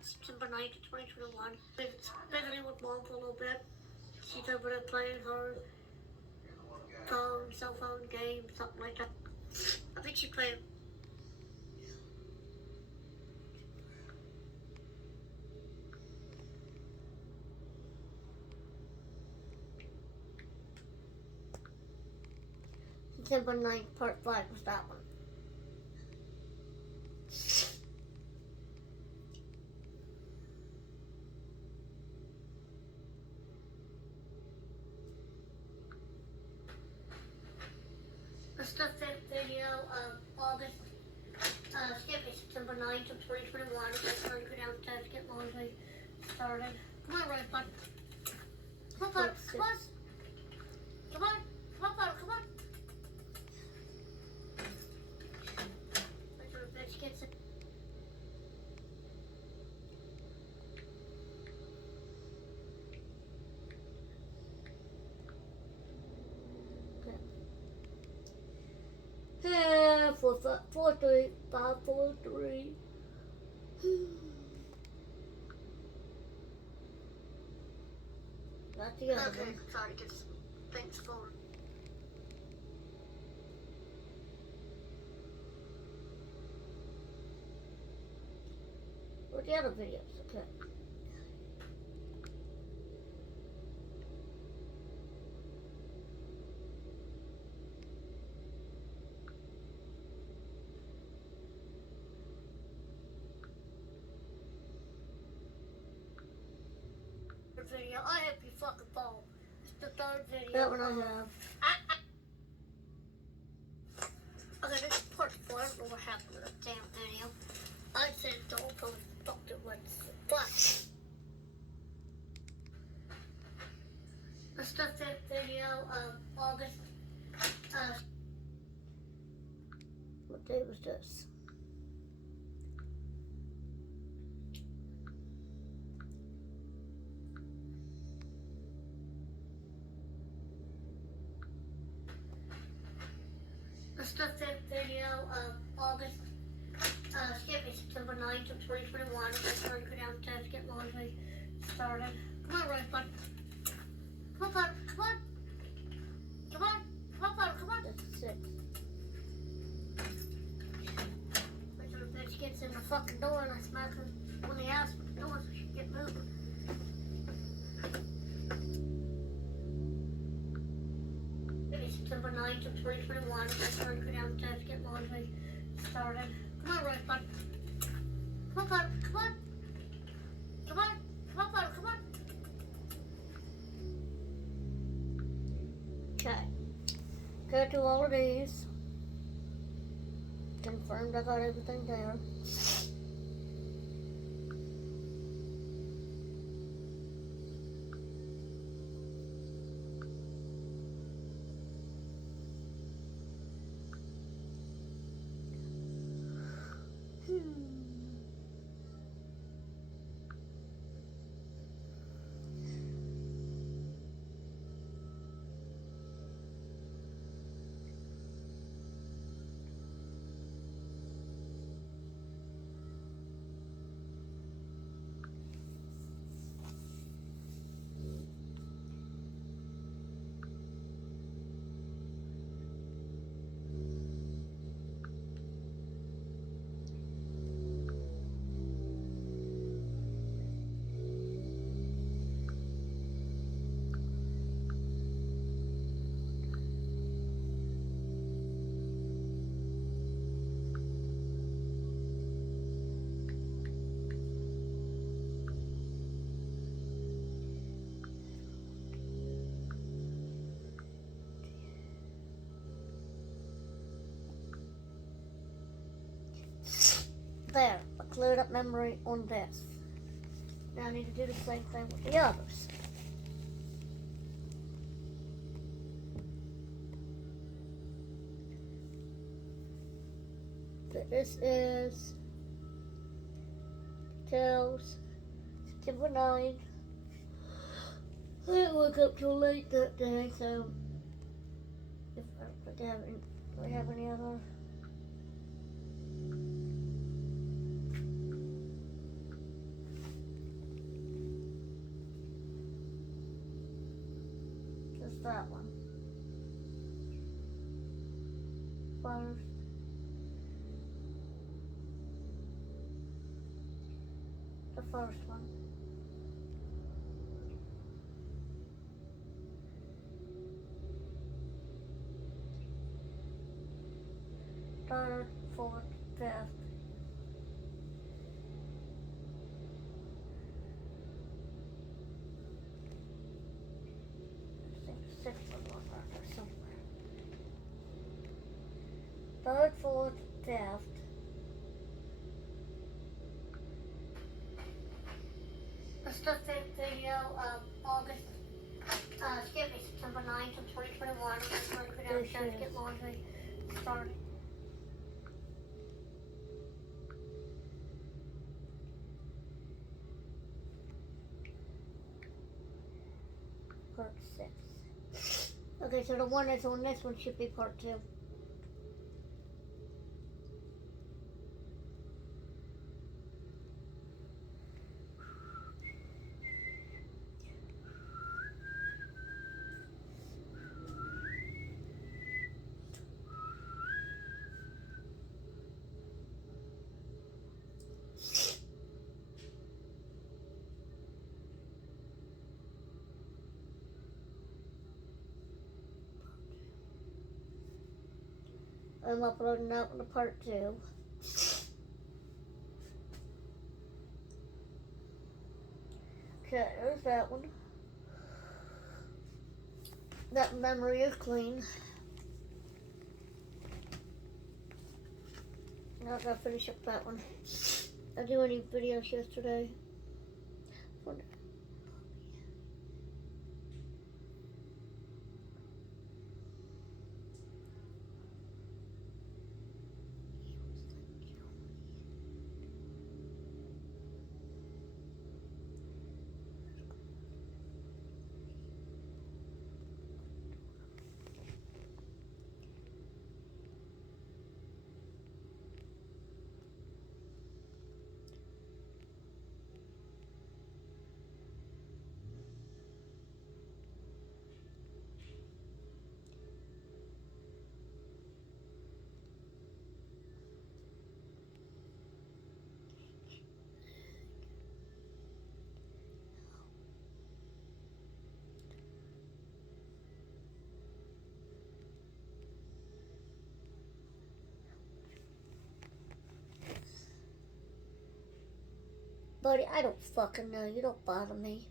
September 9th, 2021. Been visiting with Mom for a little bit. She's over there playing her cell phone game, something like that. I think she's playing. September 9th, part 5 was that one. This is the 5th video of August, September 9th of 2021. I'm trying to go downstairs to get laundry started. Come on, Rosebud. Come on, Bud. Come on. Come on. Come on, Bud. Come on. Wait till the bitch gets it. Yeah, 4, 3, 5, 4, 3. Not the other one. Okay, sorry, get things going. Or the other videos, okay. Video. I hope you fucking fall. It's the 3rd video. That one I have. Okay, this is part 4. I don't know what happened to that damn video. I said don't probably fucked it with but this is the 5th video of August. What day was this? This is the 5th video of August, September 9th of 2021. I'm trying to go downstairs to get laundry started. Come on, Rosebud. Come on, Bud. Come on. Come on. Come on, Bud. Come on. That's 6. Wait till the bitch gets in the fucking door and I smack her when they ask for the door so she can get moving. 9th of 2021. I'm going to go downstairs to get laundry started. Come on, Rosebud. Come on, bud. Come on. Come on. Come on, bud. Come on. Okay. Go through all of these. Confirmed I got everything there. There, I cleared up memory on this. Now I need to do the same thing with the others. This is details September 9th. I didn't wake up till late that day, so if do I have any other? Just that one. First. The first one. Third, fourth, fifth. I think the sixth one was out there somewhere. Third, fourth, fifth. That's the fifth video of August, September 9th of 2021. I'm going to go downstairs to get laundry started. Part 6. Okay, so the one that's on this one should be part 2. I'm uploading that one to part 2. Okay, there's that one. That memory is clean. Now I gotta finish up that one. I didn't do any videos yesterday. Buddy, I don't fucking know. You don't bother me.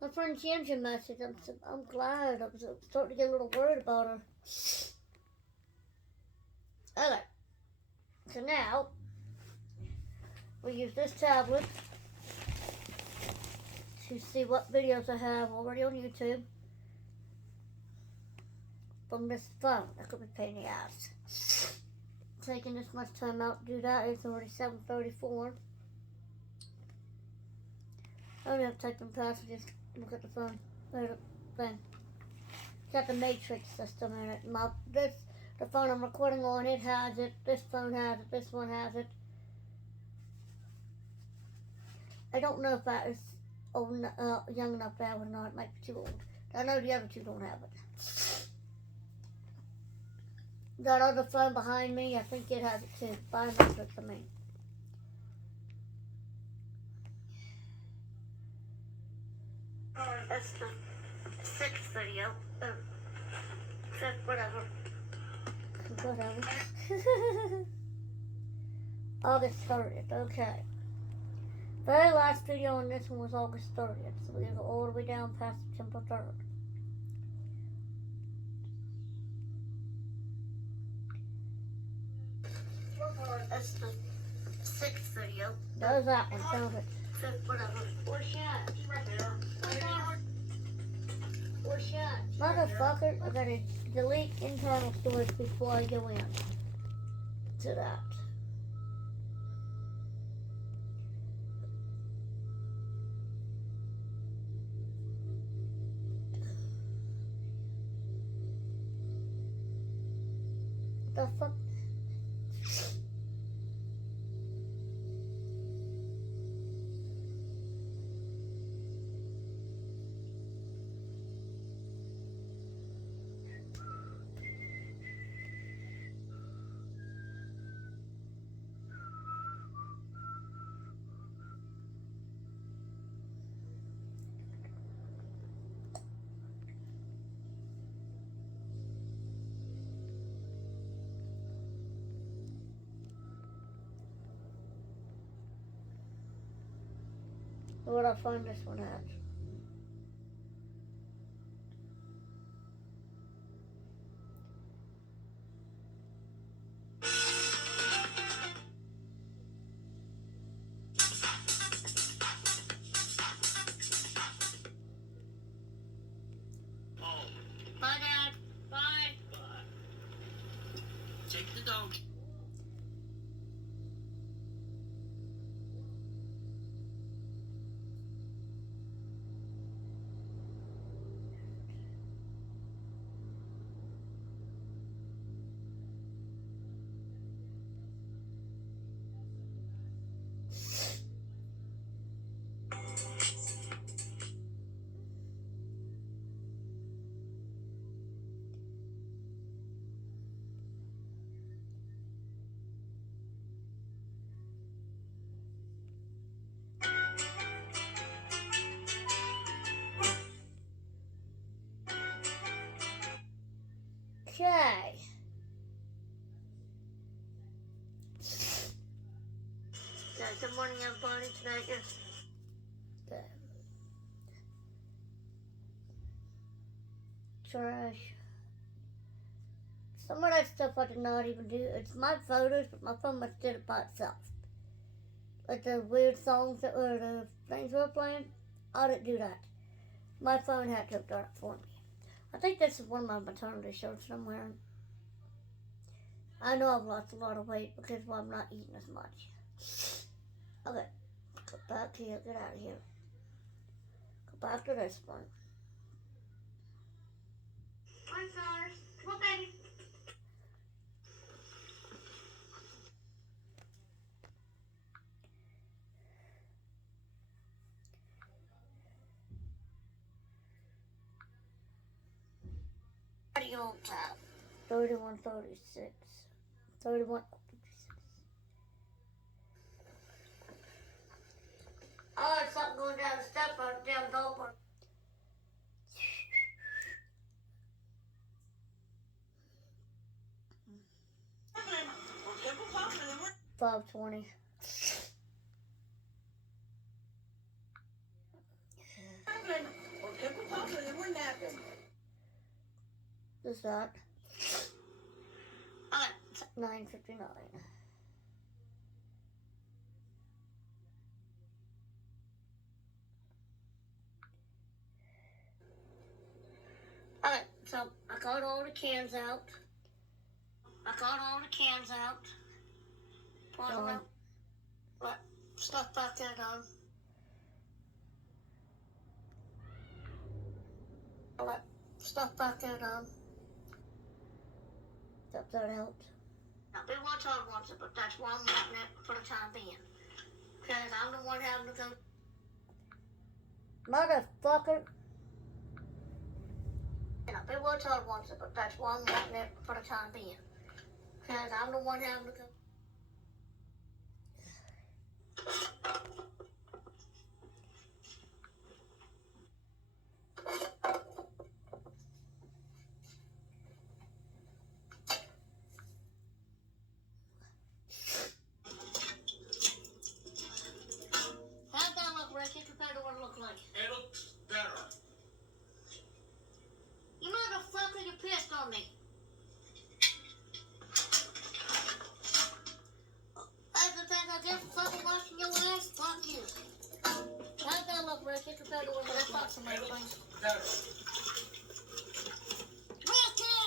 My friend Ginger messaged. I'm glad. I was starting to get a little worried about her. Okay. So now, we use this tablet to see what videos I have already on YouTube from this phone. That could be a pain in the ass. Taking this much time out to do that. It's already 7:34. I don't have to type in passages. Look at the phone. Look at the thing. It's got the matrix system in it. The phone I'm recording on, it has it. This phone has it. This one has it. I don't know if that is old, young enough to have it or not. It might be too old. I know the other two don't have it. That other phone behind me, I think it has it too. Biometrics, I mean. That's the 6th video. Fifth, whatever. August 30th, okay. Very last video on this one was August 30th, so we're going to go all the way down past September 3rd. That's the 6th video. There's that one, found it. Fifth, whatever. Or shot. Right there. Or shot. Motherfucker, I gotta delete internal storage before I go in to that. The fuck? What I find this one at? Bye, Dad. Bye. Bye. Take the dog. Good morning, everybody. Today is the trash. Some of that stuff I did not even do. It's my photos, but my phone must did it by itself. Like the weird songs that were the things we were playing, I didn't do that. My phone had to have done it for me. I think this is one of my maternity shirts that I'm wearing. I know I've lost a lot of weight because I'm not eating as much. Okay, go back here, get out of here. Go back to this one. I'm sorry. Come on, baby. What are you on top? 31, 36. 31, 56. Oh, it's something going down the step or down the door. 520. What's that? 9:59. Alright, so I got all the cans out. Pour them out. Let stuff back there down. Let stuff back there down. Hope that helped. Now, we want to watch it, but that's why I'm letting it for the time being. Because I'm the one having to go. Motherfucker. Yeah, we want to watch it, but that's why I'm letting it for the time being. Because I'm the one having to go. How's that look, Ricky, compared to what it looked like? It looks better. You motherfucker, you pissed on me. That's the thing I get for fucking washing your ass? Fuck you. How's that look, Ricky, compared to what it looked like? It looks better. Ricky!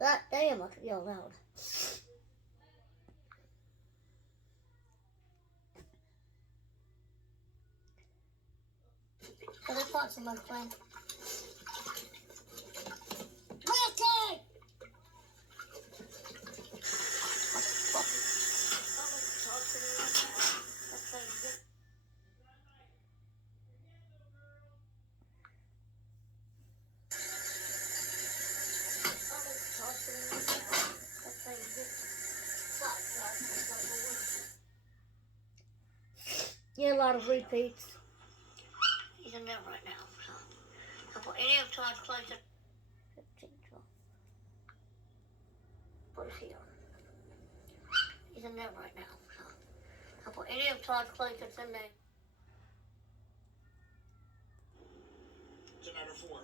God damn, I could yell loud. Other parts of my friend. Ricky! Yeah, a lot of repeats. He's in there right now. So, for any of Todd's clothes that 15, 12. Put his here. He's in there right now. So, for any of Todd's clothes that's in there. Tonight or 4.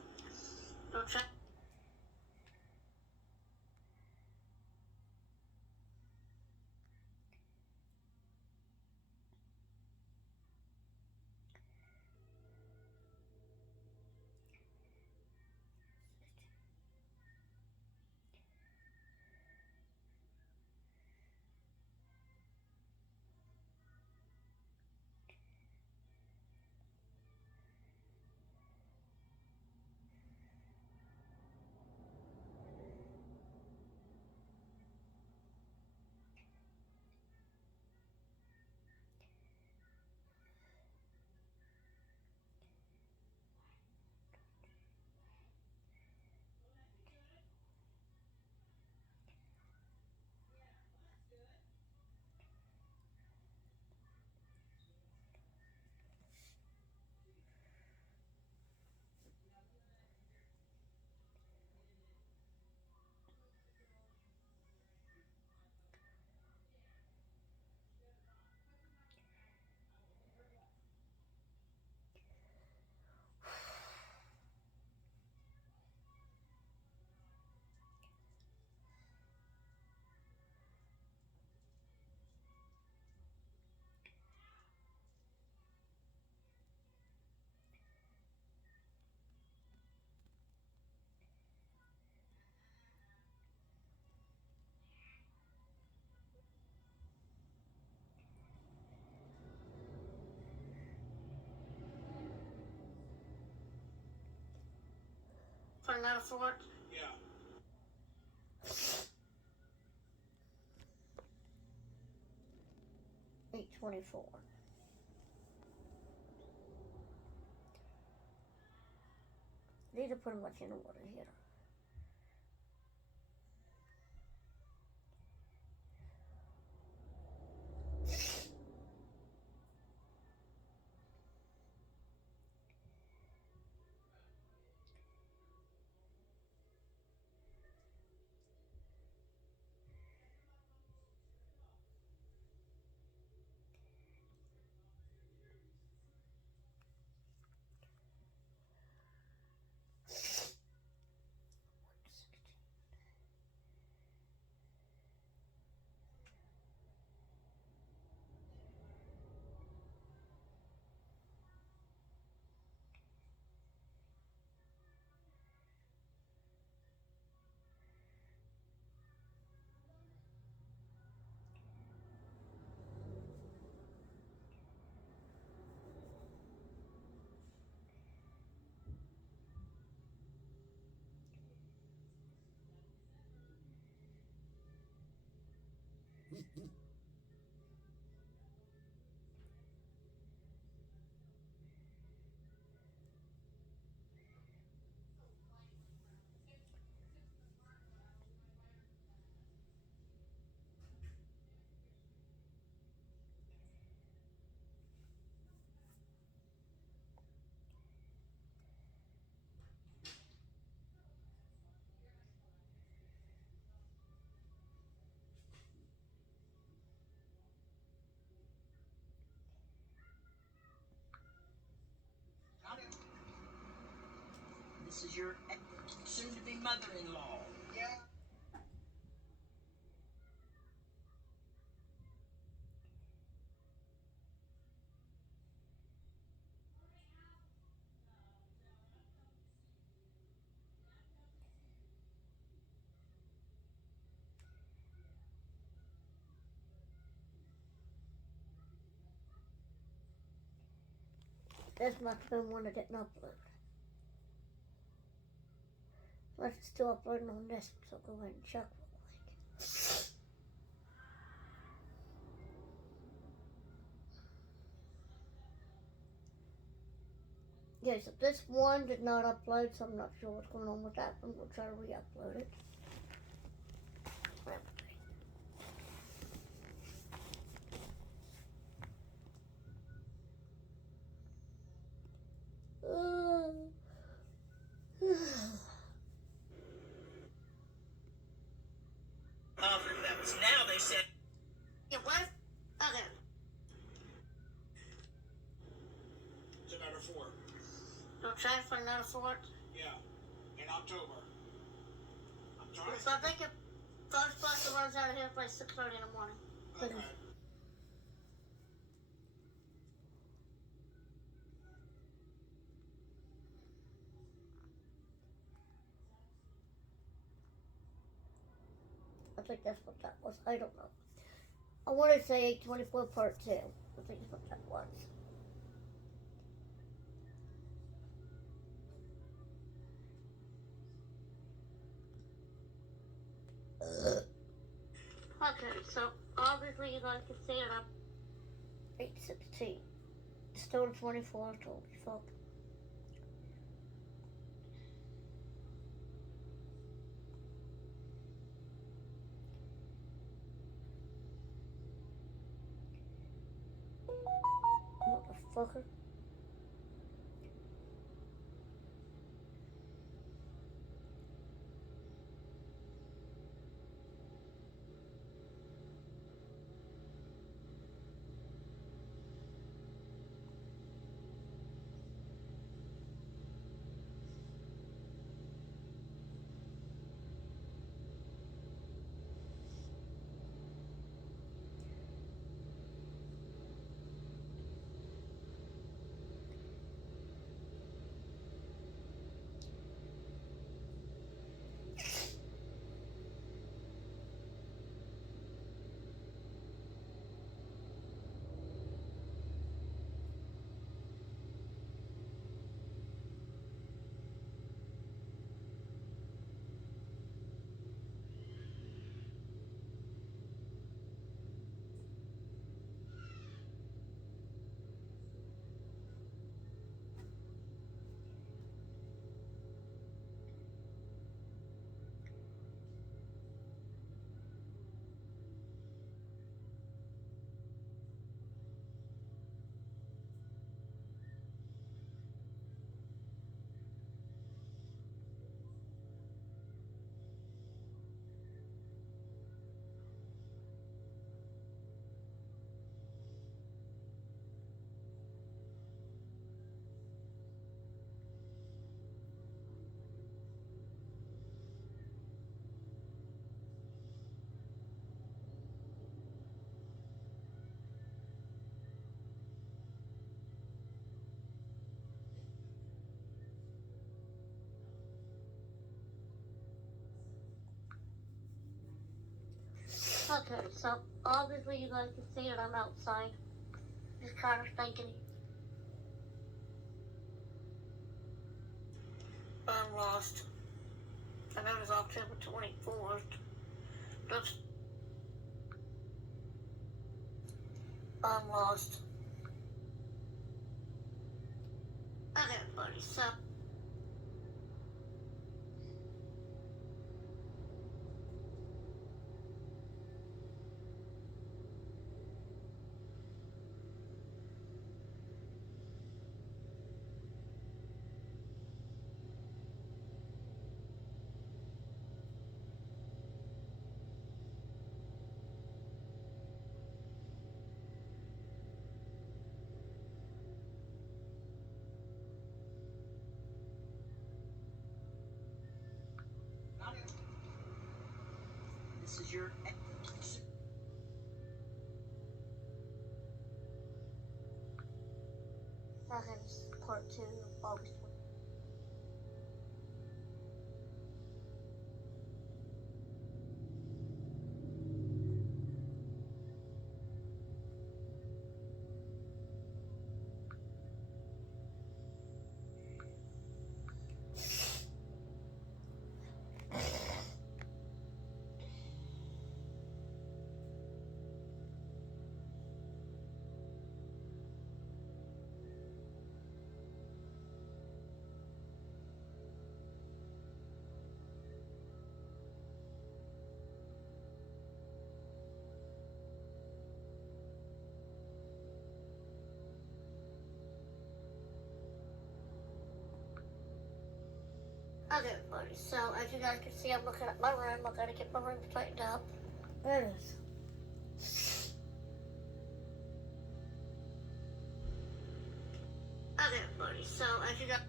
Don't try. another sort? Yeah. 824. These are pretty much in order here. This is your soon-to-be mother-in-law. Yeah. This must have been one that didn't upload. Unless it's still uploading on this, so I'll go ahead and check real quick. Yeah, so this one did not upload, so I'm not sure what's going on with that one. We'll try to re-upload it. That was now they said. It was? Okay. It's another 4. You'll try for another sort? Yeah. In October. I'm trying So I think it first bus runs out of here by 6:30 in the morning. Okay. I think that's what that was. I don't know. I want to say 824 part 2. I think that's what that was. Okay, so obviously you guys can see it up 816. Still 24, told you fuck. Motherfucker. Okay, so obviously you guys can see that I'm outside. Just kind of thinking. I'm lost. I know it's October 24th. That's... I'm lost. Okay, everybody, so... This is your. Okay, this is part 2 of August 20th. Okay, everybody, so as you guys can see, I'm looking at my room. I gotta get my room straightened up. There it is. Okay, everybody, so as you guys...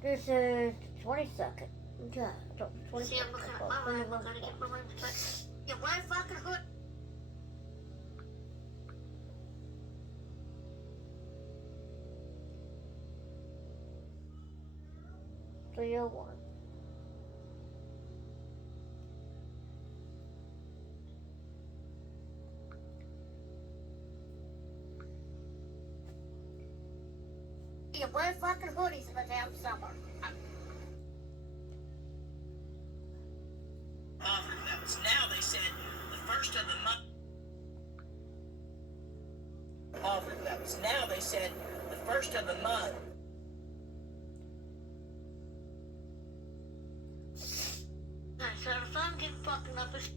This is the 22nd. Okay, 22nd. See, I'm looking at my room. I gotta get my room straightened. Yeah, where fucking hood? So you're one. You wear fucking hoodies in the damn summer. That was now they said the first of the month. That was now they said the first of the month. So if I'm getting fucking up, it's...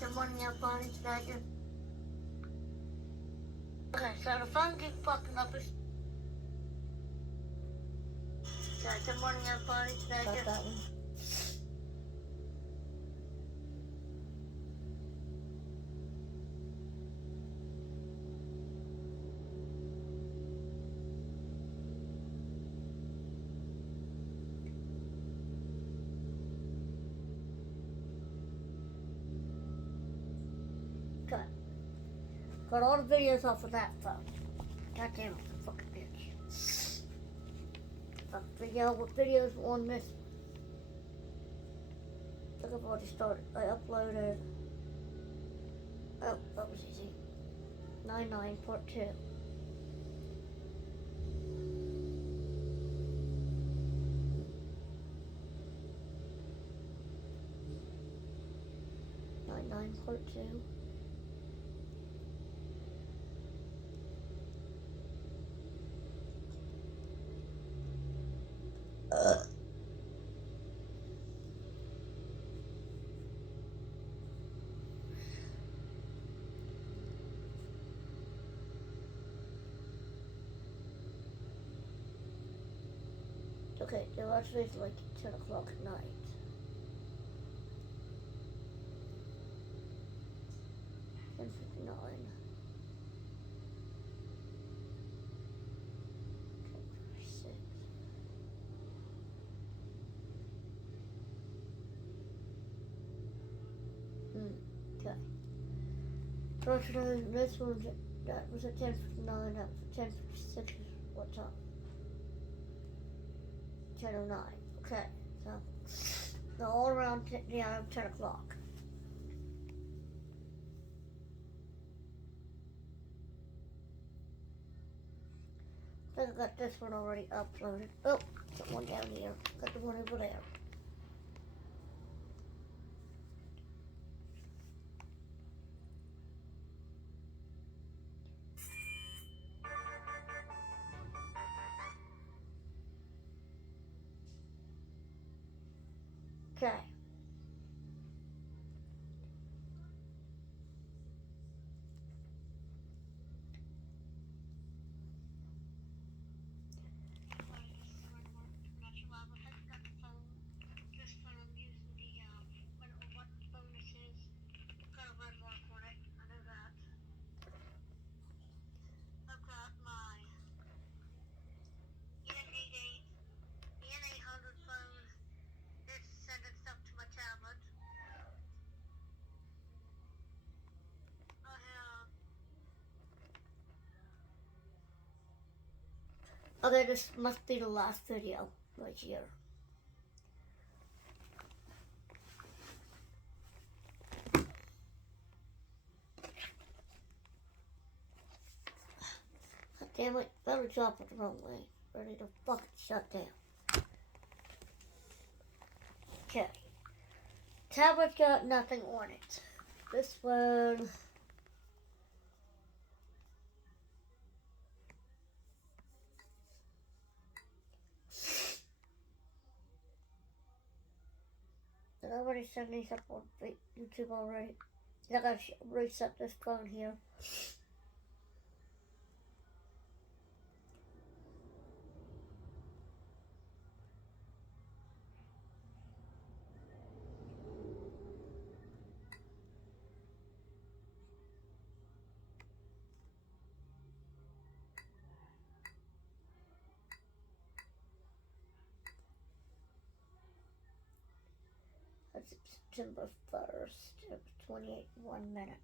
Good morning, everybody. Today, okay, so the phone keeps fucking up. Good morning, everybody. Today, Got that one. Got all the videos off of that phone. God damn it, fucking bitch. What videos on this? Look, I've already started. I uploaded. Oh, that was easy. 99 part 2. Part 2. Okay, so actually it's like 10 o'clock at night. Okay. So today, this one, that was at 10:59, that was at 10:56. what time? 10:09. Okay, so all around 10 o'clock. I think I got this one already uploaded. Oh, got one down here. Got the one over there. Okay. Okay, this must be the last video right here. God damn it, better drop it the wrong way. Ready to fucking shut down. Okay. Tablet's got nothing on it. This one. Did I already send these up on YouTube already? I gotta reset this phone here. That's September 1st, 1 minute.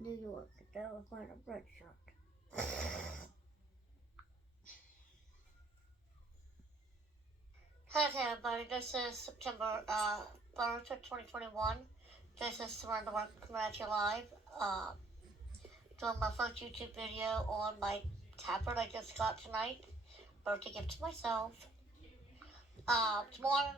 New York, that was wearing a red shirt. Hi everybody, this is September 1st, 2021. This is Surrender Work Community Live. Doing my first YouTube video on my tablet I just got tonight. Birthday gift to myself. Tomorrow.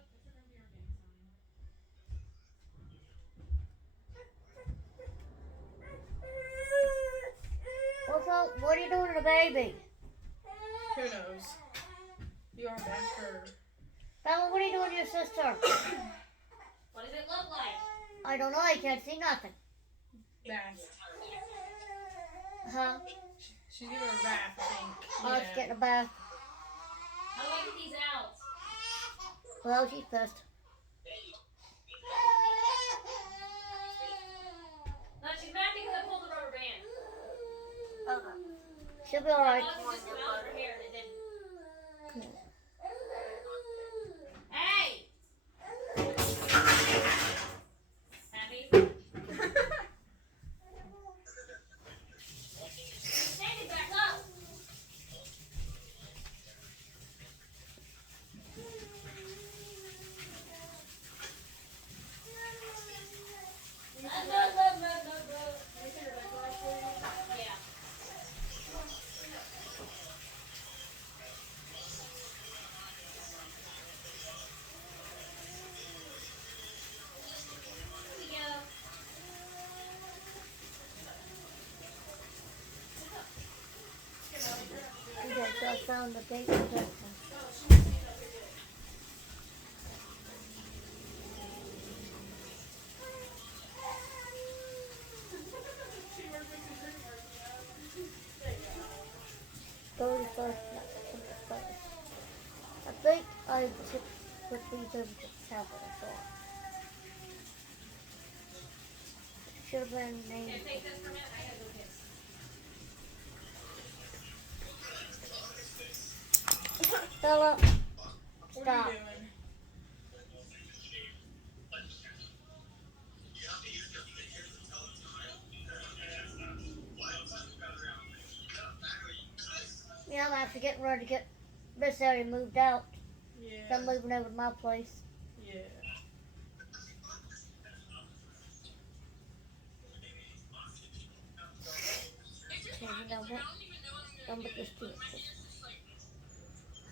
What's up? What are you doing to the baby? Who knows? You are back her. Bella, what are you doing to your sister? What does it look like? I don't know, I can't see nothing. Bath. Huh? She's giving her a bath, I think. Oh, she's getting a bath. How do I get these out? Well, she's pissed. No, she's mad because I pulled the rubber band. Okay. She'll be alright. It just went out of her hair and it didn't. Okay. Hey! Happy? Stand it back up! Yeah. Okay, so I found the date for this one. I think I took with these over to the tablet, I thought. Should have been named. Stella, What are stop. you doing? Yeah, I'm actually getting ready to get this area moved out. Yeah. So I'm moving over to my place. Yeah. Okay, you know what? Don't put this to it.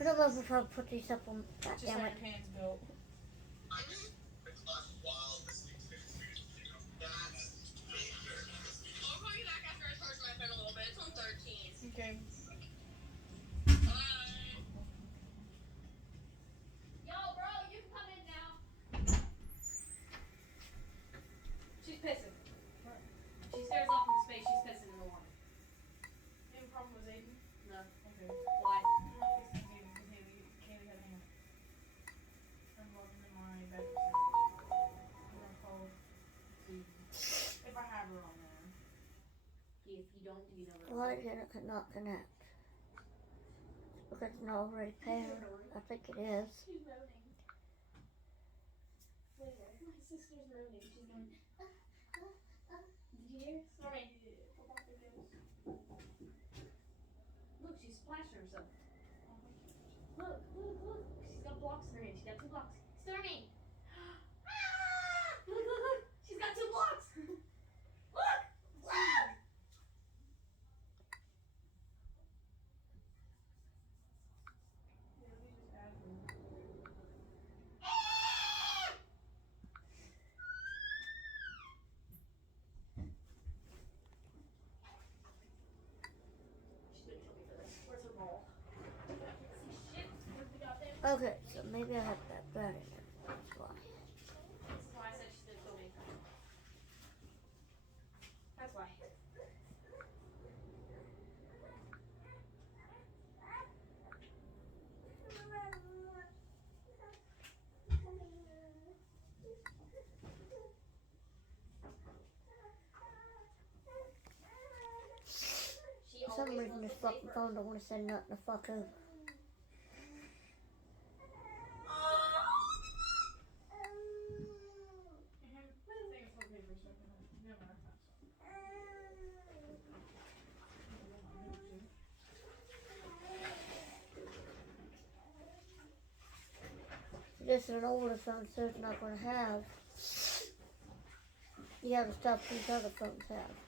I don't know if I'll put these up on. God Just damn like it. your hands built. Okay. Yo, bro, you can come in now. She's pissing. She stares off into space. She's pissing in the water. You have a problem with Aiden? No. Okay. Why? If I have her on there. If you don't, you know. Why did it not connect? Because it's not already paired. I think it is. She's moaning. Wait, my sister's moaning. She's going. Did you hear? Sorry. Look, she's splashing herself. Look. She's got blocks in her hand. She's got 2 blocks. Stormy! Look. She's got 2 blocks. Look! Where's her ball? Okay, so maybe I have that bad in there. That's why. This is why I said she's gonna kill me. That's why. For some reason, this fucking phone don't want to send nothing to fuck over. This is an older phone, so it's not going to have the other stuff these other phones have.